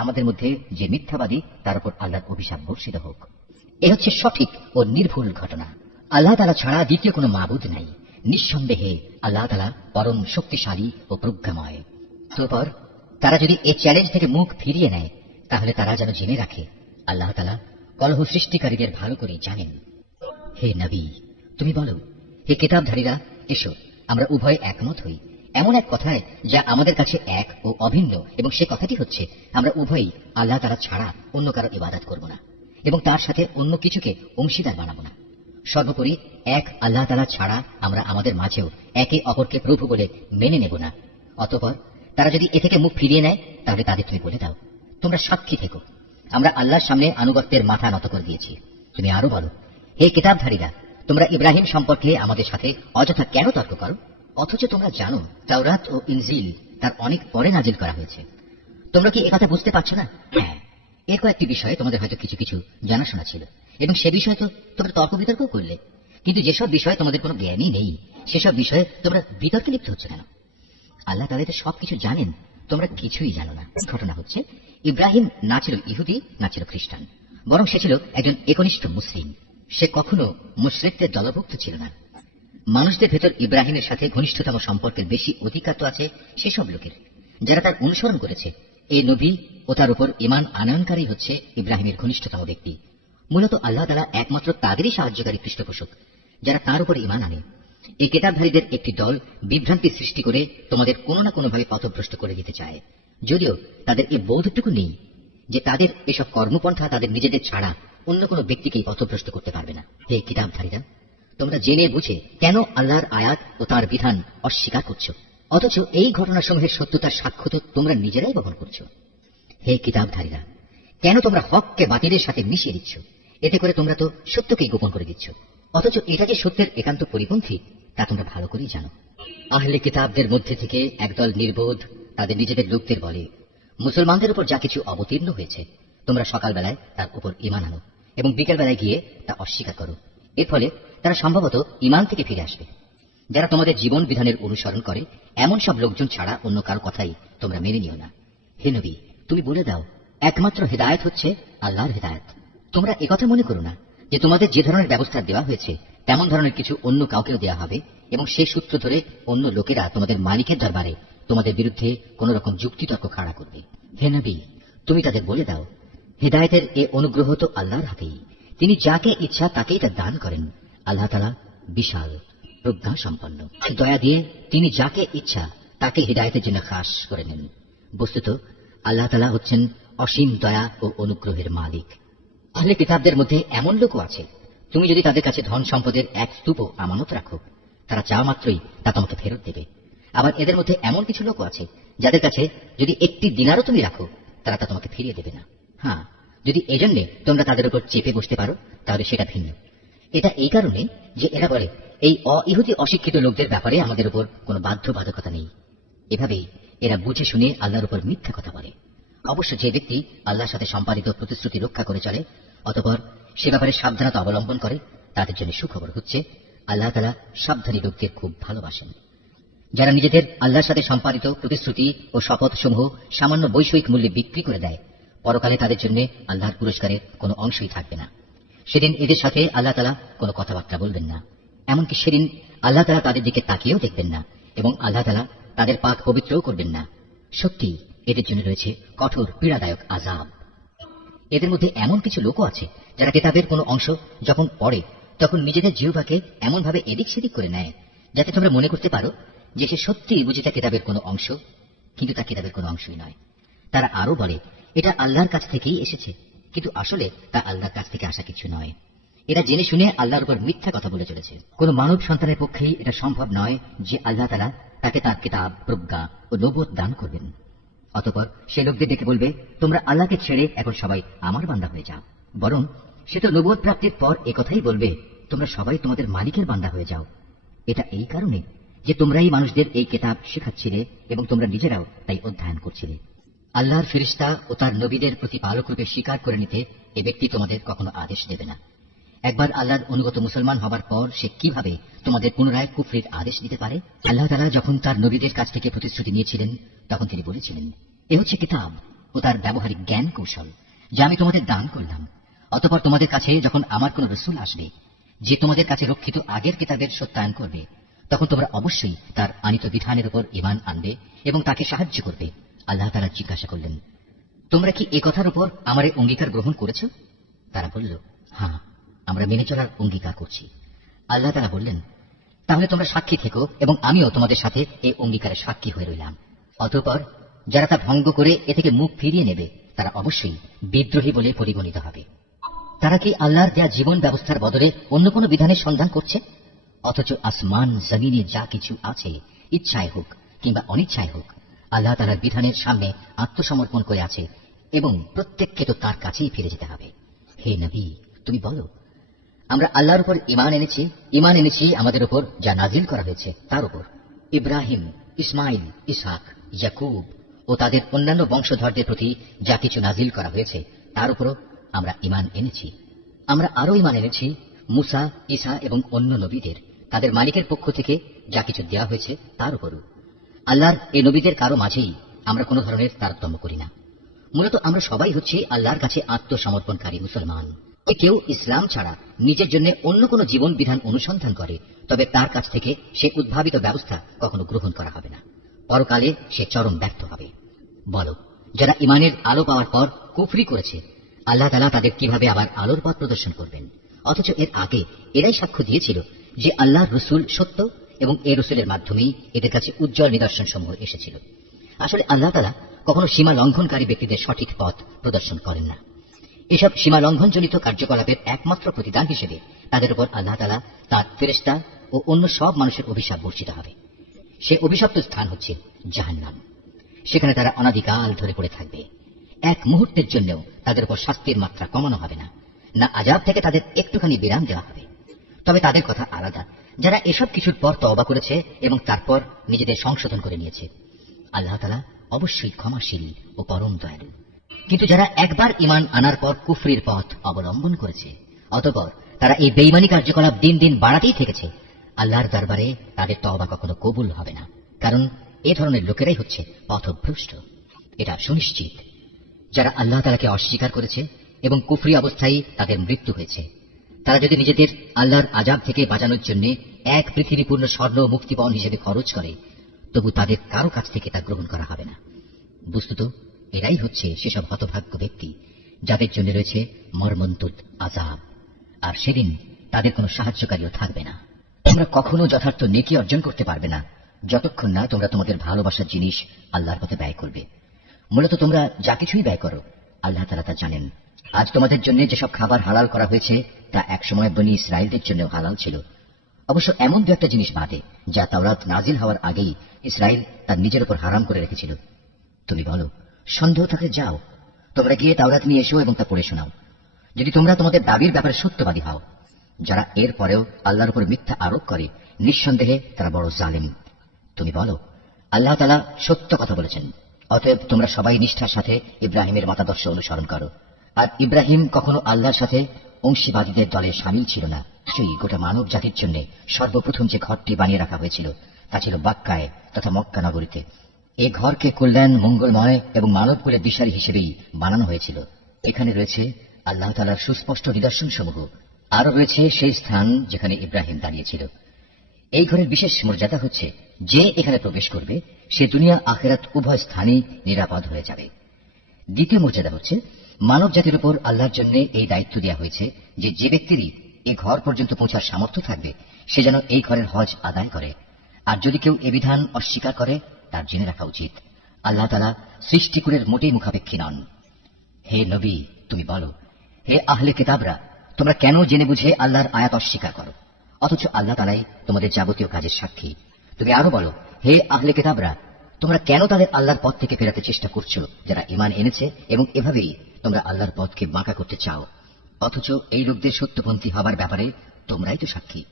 আমাদের মধ্যে যে মিথ্যাবাদী তার উপর আল্লাহর অভিশাপ বর্ষিত হোক। এ হচ্ছে সঠিক ও নির্ভুল ঘটনা। আল্লাহ তাআলা ছাড়া দ্বিতীয় কোনো মাবুদ নাই। নিঃসন্দেহে আল্লাহ তাআলা পরম শক্তিশালী ও প্রজ্ঞাময়। তারপর তারা যদি এ চ্যালেঞ্জ থেকে মুখ ফিরিয়ে নেয়, তাহলে তারা যেন জেনে রাখে আল্লাহ তাআলা কলহ সৃষ্টিকারীদের ভালো করে জানেন। হে নবী, তুমি বলো, হে কিতাবধারীরা, এসো আমরা উভয় একমত হই এমন এক কথায় যা আমাদের কাছে এক ও অভিন্ন, এবং সে কথাটি হচ্ছে আমরা উভয়ই আল্লাহ তাআলা ছাড়া অন্য কারো ইবাদত করব না এবং তার সাথে অন্য কিছুকে অংশীদার বানাবো না। সর্বোপরি এক আল্লাহ তাআলা ছাড়া আমরা আমাদের মাঝেও একে অপরকে প্রভু বলে মেনে নেব না। অতঃপর তারা যদি এ থেকে মুখ ফিরিয়ে নেয়, তাহলে তাদের তুমি বলে দাও, তোমরা সাক্ষী থেকো, আমরা আল্লাহর সামনে আনুগত্যের মাথা নত করে দিয়েছি। তুমি আরো বলো, হে কিতাবধারীরা, তোমরা ইব্রাহিম সম্পর্কে আমাদের সাথে অযথা কেন তর্ক করো, অথচ তোমরা জানো তাওরাত ও ইনজিল তার অনেক পরে নাজিল করা হয়েছে। তোমরা কি একথা বুঝতে পারছো না? হ্যাঁ, এর কয়েকটি বিষয়ে তোমাদের হয়তো কিছু কিছু জানাশোনা ছিল এবং সে বিষয়ে তো তোমরা তর্ক বিতর্ক করলে, কিন্তু যেসব বিষয়ে তোমাদের কোনো জ্ঞানই নেই সেসব বিষয়ে তোমরা বিতর্কে লিপ্ত হচ্ছে কেন? আল্লাহ তাআলা তো সবকিছু জানেন, তোমরা কিছুই জানো না। ঘটনা হচ্ছে, ইব্রাহিম না ছিল ইহুদি না ছিল খ্রিস্টান, বরং সে ছিল একজন একনিষ্ঠ মুসলিম। সে কখনো মুশরিকদের দলভুক্ত ছিল না। মানুষদের ভেতর ইব্রাহিমের সাথে ঘনিষ্ঠতম সম্পর্কের বেশি অধিকার তো আছে সেসব লোকের যারা তার অনুসরণ করেছে। এই নবী ও তার উপর ঈমান আনয়নকারী হচ্ছে ইব্রাহিমের ঘনিষ্ঠতম ব্যক্তি। মূলত আল্লাহ তাআলা একমাত্র তাদেরই সাহায্যকারী পৃষ্ঠপোষক যারা তার উপর ঈমান আনে। এই কিতাবধারীদের একটি দল বিভ্রান্তি সৃষ্টি করে তোমাদের কোনো না কোনোভাবে পথভ্রষ্ট করে দিতে চায়, যদিও তাদের এই বোধটুকু নেই যে তাদের এসব কর্মপন্থা তাদের নিজেদের ছাড়া অন্য কোনো ব্যক্তিকেই পথভ্রষ্ট করতে পারবে না। হে কিতাবধারীরা, তোমরা জেনে বুঝে কেন আল্লাহর আয়াত ও তার বিধান অস্বীকার করছো, অথচ এই ঘটনাসমূহের সত্যতার সাক্ষ্য তো তোমরা নিজেরাই বহন করছো। হে কিতাবধারীরা, কেন তোমরা হককে বাতিলের সাথে মিশিয়ে দিচ্ছ? এতে করে তোমরা তো সত্যকেই গোপন করে দিচ্ছ, অথচ এটা যে সত্যের একান্ত পরিপন্থী তা তোমরা ভালো করেই জানো। আহলে কিতাবদের মধ্যে থেকে একদল নির্বোধ তাদের নিজেদের লোকদের বলে, মুসলমানদের উপর যা কিছু অবতীর্ণ হয়েছে তোমরা সকালবেলায় তার উপর ঈমান আনো এবং বিকেলবেলায় গিয়ে তা অস্বীকার করো। এর ফলে তারা সম্ভবত ঈমান থেকে ফিরে আসবে। যারা তোমাদের জীবন বিধানের অনুসরণ করে এমন সব লোকজন ছাড়া অন্য কারো কথাই তোমরা মেনে নিও না। হে নবী, তুমি বলে দাও, একমাত্র হেদায়েত হচ্ছে আল্লাহর হেদায়েত। তোমরা একথা মনে করো না যে তোমাদের যে ধরনের ব্যবস্থা দেওয়া হয়েছে তেমন ধরনের কিছু অন্য কাউকেও দেওয়া হবে এবং সেই সূত্র ধরে অন্য লোকেরা তোমাদের মালিকের দরবারে তোমাদের বিরুদ্ধে কোন রকম যুক্তিতর্ক খাড়া করবে। হে নবী, তুমি তাদের বলে দাও, হেদায়েতের এ অনুগ্রহ তো আল্লাহর হাতেই। তিনি যাকে ইচ্ছা তাকেই তা দান করেন। আল্লাহ তাআলা বিশাল প্রজ্ঞা সম্পন্ন, দয়া দিয়ে তিনি যাকে ইচ্ছা তাকে হেদায়েতের জন্য খাস করে নেন। বস্তুত আল্লাহ তাআলা হচ্ছেন অসীম দয়া ও অনুগ্রহের মালিক। আহলে কিতাবদের মধ্যে এমন লোকও আছে, তুমি যদি তাদের কাছে ধন সম্পদের এক স্তূপ আমানত রাখো, তারা চাওয়া মাত্রই তা তোমাকে ফেরত দেবে। আবার এদের মধ্যে এমন কিছু লোকও আছে যাদের কাছে যদি একটি দিনারও তুমি রাখো, তারা তা তোমাকে ফিরিয়ে দেবে না। হ্যাঁ, যদি এজন্যে তোমরা তাদের উপর চেপে বসতে পারো তাহলে সেটা ভিন্ন। এটা এই কারণে যে এরা বলে এই ইহুদি অশিক্ষিত লোকদের ব্যাপারে আমাদের উপর কোনো বাধ্যবাধকতা নেই। এভাবেই এরা বুঝে শুনে আল্লাহর উপর মিথ্যা কথা বলে। অবশ্য যে ব্যক্তি আল্লাহর সাথে সম্পাদিত প্রতিশ্রুতি রক্ষা করে চলে, অতঃপর সে ব্যাপারে সাবধানতা অবলম্বন করে, তাদের জন্য সুখবর হচ্ছে আল্লাহ তাআলা সাবধানী লোকদের খুব ভালোবাসেন। যারা নিজেদের আল্লাহর সাথে সম্পাদিত প্রতিশ্রুতি ও শপথ সমূহ সামান্য বৈষয়িক মূল্যে বিক্রি করে দেয়, পরকালে তাদের জন্য আল্লাহর পুরস্কারের কোনো অংশই থাকবে না। সেদিন এদের সাথে আল্লাহ তাআলা কোনো কথাবার্তা বলবেন না। এমনকি সেদিন আল্লাহ তাআলা তাদের দিকে তাকিয়েও দেখবেন না এবং আল্লাহ তাআলা তাদের পাক পবিত্রও করবেন না। সত্যি এদের জন্য রয়েছে কঠোর পীড়াদায়ক আযাব। এদের মধ্যে এমন কিছু লোকও আছে যারা কিতাবের কোনো অংশ যখন পড়ে তখন নিজেদের জিহ্বাকে এমনভাবে এদিক সেদিক করে নেয় যাতে তোমরা মনে করতে পারো যে সে সত্যিই বুঝি তা কিতাবের কোনো অংশ, কিন্তু তা কিতাবের কোনো অংশই নয়। তারা আরো বলে এটা আল্লাহর কাছ থেকেই এসেছে, কিন্তু আসলে তা আল্লাহর কাছ থেকে আসা কিছু নয়। এরা জেনে শুনে আল্লাহর উপর মিথ্যা কথা বলে চলেছে। কোন মানব সন্তানের পক্ষেই এটা সম্ভব নয় যে আল্লাহ তাআলা তাকে তার কিতাব, প্রজ্ঞা ও নবুয়ত দান করবেন। অতঃপর সে লোকদের ডেকে বলবে, তোমরা আল্লাহকে ছেড়ে এখন সবাই আমার বান্দা হয়ে যাও। বরং সে তো নবুয়ত প্রাপ্তির পর একথাই বলবে, তোমরা সবাই তোমাদের মালিকের বান্দা হয়ে যাও। এটা এই কারণে যে তোমরাই মানুষদের এই কিতাব শেখাচ্ছিলে এবং তোমরা নিজেরাও তাই অধ্যয়ন করছিলে। আল্লাহর ফেরেশতা ও তার নবীদের প্রতিপালক রূপে স্বীকার করে নিতে এ ব্যক্তি তোমাদের কখনো আদেশ দেবে না। একবার আল্লাহর অনুগত মুসলমান হবার পর সে কিভাবে তোমাদের পুনরায় কুফরির আদেশ দিতে পারে? আল্লাহ তাআলা যখন তার নবীদের কাছ থেকে প্রতিশ্রুতি নিয়েছিলেন তখন তিনি বলেছিলেন, এ হচ্ছে কিতাব ও তার ব্যবহারিক জ্ঞান কৌশল যা আমি তোমাদের দান করলাম। অতঃপর তোমাদের কাছে যখন আমার কোন রসূল আসবে যে তোমাদের কাছে রক্ষিত আগের কিতাবের সত্যায়ন করবে, তখন তোমরা অবশ্যই তার আনিত বিধানের উপর ঈমান আনবে এবং তাকে সাহায্য করবে। আল্লাহ তাআলা জিজ্ঞাসা করলেন, তোমরা কি এ কথার উপর আমার এই অঙ্গীকার গ্রহণ করেছ? তারা বলল, হ্যাঁ, আমরা মেনে চলার অঙ্গীকার করছি। আল্লাহ তাআলা বললেন, তাহলে তোমরা সাক্ষী থেকো এবং আমিও তোমাদের সাথে এই অঙ্গীকারের সাক্ষী হয়ে রইলাম। অতঃপর যারা তা ভঙ্গ করে এ থেকে মুখ ফিরিয়ে নেবে তারা অবশ্যই বিদ্রোহী বলে পরিগণিত হবে। তারা কি আল্লাহর দেয়া জীবন ব্যবস্থার বদলে অন্য কোনো বিধানের সন্ধান করছে? অথচ আসমান জমিনে যা কিছু আছে, ইচ্ছায় হোক কিংবা অনিচ্ছায় হোক, আল্লাহ তাআলার বিধানের সামনে আত্মসমর্পণ করে আছে এবং প্রত্যেককে তো তার কাছেই ফিরে যেতে হবে। হে নবী, তুমি বলো, আমরা আল্লাহর উপর ঈমান এনেছি আমাদের উপর যা নাজিল করা হয়েছে তার উপর। ইব্রাহিম, ইসমাইল, ইসহাক, ইয়াকুব ও তাদের অন্যান্য বংশধরদের প্রতি যা কিছু নাজিল করা হয়েছে তার উপরও আমরা ঈমান এনেছি। আমরা আরো ঈমান এনেছি মুসা, ঈসা এবং অন্য নবীদের তাদের মালিকের পক্ষ থেকে যা কিছু দেওয়া হয়েছে তার উপরও। আল্লাহর এই নবীদের কারো মাঝেই আমরা কোনো ধরনের তারতম্য করি না। মূলত আমরা সবাই হচ্ছি আল্লাহর কাছে আত্মসমর্পণকারী মুসলমান। কেউ ইসলাম ছাড়া নিজের জন্য অন্য কোনো জীবন বিধান অনুসন্ধান করে, তবে তার কাছ থেকে সে উদ্ভাবিত ব্যবস্থা কখনো গ্রহণ করা হবে না। পরকালে সে চরম ব্যর্থ হবে। বলো, যারা ঈমানের আলো পাওয়ার পর কুফরি করেছে, আল্লাহ তাআলা তাদের কিভাবে আবার আলোর পথ প্রদর্শন করবেন? অথচ এর আগে এরাই সাক্ষ্য দিয়েছিল যে আল্লাহর রসূল সত্য এবং এই রসূলের মাধ্যমেই এদের কাছে উজ্জ্বল নিদর্শন সমূহ এসেছিল। আসলে আল্লাহ তাআলা কখনো সীমা লঙ্ঘনকারী ব্যক্তিদের সঠিক পথ প্রদর্শন করেন না। এসব সীমা লঙ্ঘনজনিত কার্যকলাপের একমাত্র প্রতিদান হিসেবে তাদের উপর আল্লাহ তাআলা তার ফেরেশতা ও অন্য সব মানুষের অভিশাপ বর্ষিত হবে। সে অভিশপ্ত স্থান হচ্ছে জাহান্নাম। সেখানে তারা অনাদিকাল ধরে পড়ে থাকবে। এক মুহূর্তের জন্যও তাদের উপর শাস্তির মাত্রা কমানো হবে না, না আযাব থেকে তাদের একটুখানি বিরাম দেওয়া হবে। তবে তাদের কথা আলাদা, যারা এসব কিছুর পর তওবা করেছে এবং তারপর নিজেদের সংশোধন করে নিয়েছে। আল্লাহ তাআলা অবশ্যই ক্ষমাশীল ও পরম দয়ালু। কিন্তু যারা একবার ঈমান আনার পর কুফরির পথ অবলম্বন করেছে, অতঃপর তারা এই বেঈমানী কার্যকলাপ দিন দিন বাড়াতেই থেকেছে, আল্লাহর দরবারে তাদের তওবা কখনো কবুল হবে না, কারণ এ ধরনের লোকেরাই হচ্ছে পথভ্রষ্ট। এটা সুনিশ্চিত, যারা আল্লাহ তাআলাকে অস্বীকার করেছে এবং কুফরি অবস্থায় তাদের মৃত্যু হয়েছে, তারা যদি নিজেদের আল্লাহর আযাব থেকে বাঁচানোর জন্য এক পৃথিবীপূর্ণ স্বর্ণ মুক্তিপণ হিসেবে খরচ করে, তবু তাদের কারো কাছ থেকে তা গ্রহণ করা হবে না। বস্তুত এরাই হচ্ছে সেসব হতভাগ্য ব্যক্তি যাদের জন্য রয়েছে মর্মন্তুদ আযাব, আর সেদিন তাদের কোনো সাহায্যকারীও থাকবে না। তোমরা কখনো যথার্থ নেকি অর্জন করতে পারবে না যতক্ষণ না তোমরা তোমাদের ভালোবাসার জিনিস আল্লাহর পথে ব্যয় করবে। মূলত তোমরা যা কিছুই ব্যয় করো আল্লাহ তাআলা তা জানেন। আজ তোমাদের জন্য যেসব খাবার হালাল করা হয়েছে তা একসময় বনী ইসরায়েলদের জন্য হালাল ছিল, অবশ্য এমন দু একটা জিনিস বাদে যা তাওরাত নাজিল হওয়ার আগেই ইসরায়েল তার নিজের উপর হারাম করে রেখেছিল। তুমি বলো, সন্দেহ থাকলে যাও, তোমরা গিয়ে তাওরাত নিয়ে এসো এবং তা পড়ে শোনাও, যদি তোমরা তোমাদের দাবির ব্যাপারে সত্যবাদী হও। যারা এর পরেও আল্লাহর উপর মিথ্যা আরোপ করে নিঃসন্দেহে তারা বড় জালিম। তুমি বলো, আল্লাহ তাআলা সত্য কথা বলেছেন, অতএব তোমরা সবাই নিষ্ঠার সাথে ইব্রাহিমের মতাদর্শ অনুসরণ করো। আর ইব্রাহিম কখনো আল্লাহর সাথে অংশীবাদীদের দলে সামিল ছিল না। সেই গোটা মানব জাতির জন্য সর্বপ্রথম যে ঘরটি বানিয়ে রাখা হয়েছিল তা ছিল বাক্কায় তথা মক্কা নগরীতে। এই ঘরকে কল্যাণ, মঙ্গলময় এবং মানবকুলের দিশারি হিসেবেই বানানো হয়েছিল। এখানে রয়েছে আল্লাহ তাআলার সুস্পষ্ট নিদর্শন সমূহ। আরো রয়েছে সেই স্থান যেখানে ইব্রাহিম দাঁড়িয়েছিল। এই ঘরের বিশেষ মর্যাদা হচ্ছে, যে এখানে প্রবেশ করবে সে দুনিয়া আখেরাত উভয় স্থানেই নিরাপদ হয়ে যাবে। দ্বিতীয় মর্যাদা হচ্ছে, মানব জাতির উপর আল্লাহর জন্য এই দায়িত্ব দেওয়া হয়েছে যে যে ব্যক্তিরই এই ঘর পর্যন্ত পৌঁছার সামর্থ্য থাকবে সে যেন এই ঘরের হজ আদায় করে। আর যদি কেউ এ বিধান অস্বীকার করে তার জেনে রাখা উচিত আল্লাহ তাআলা সৃষ্টিকুলের মোটেই মুখাপেক্ষী নন। হে নবী, তুমি বলো, হে আহলে কিতাবরা, তোমরা কেন জেনে বুঝে আল্লাহর আয়াত অস্বীকার করো, অথচ আল্লাহ তাআলাই তোমাদের যাবতীয় কাজের সাক্ষী। তুমি আরো বলো, হে আহলে কিতাবরা, তোমরা কেন তাদের আল্লাহর পথ থেকে ফেরাতে চেষ্টা করছো যারা ঈমান এনেছে, এবং এভাবেই তোমরা আল্লাহর পথকে বাঁকা করতে চাও, অথচ এই লোকদের সত্যপন্থী হবার ব্যাপারে তোমরাই তো সাক্ষী।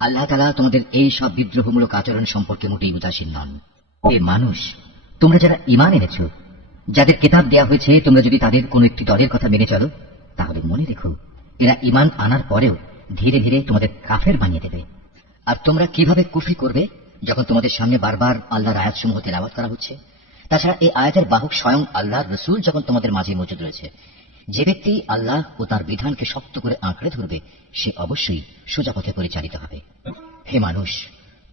আল্লাহ তাআলা তোমাদের এই সব বিদ্রোহমূলক আচরণ সম্পর্কে মোটেই উদাসীন নন। হে মানুষ, তোমরা যারা ঈমান এনেছো, যাদের কিতাব দেয়া হয়েছে, তোমরা যদি তাদের কোন একটি দলের কথা মেনে চলো, তাহলে মনে রেখো এরা ঈমান আনার পরেও ধীরে ধীরে তোমাদের কাফের বানিয়ে দেবে। আর তোমরা কিভাবে কুফরি করবে যখন তোমাদের সামনে বারবার আল্লাহর আয়াতসমূহ তেলাওয়াত করা হচ্ছে? তাছাড়া এই আয়াতের বাহক স্বয়ং আল্লাহর রাসূল যখন তোমাদের মাঝে মজুদ রয়েছে। যে ব্যক্তি আল্লাহ ও তার বিধানকে শক্ত করে আঁকড়ে ধরবে সে অবশ্যই সোজা পথে পরিচালিত হবে। হে মানুষ,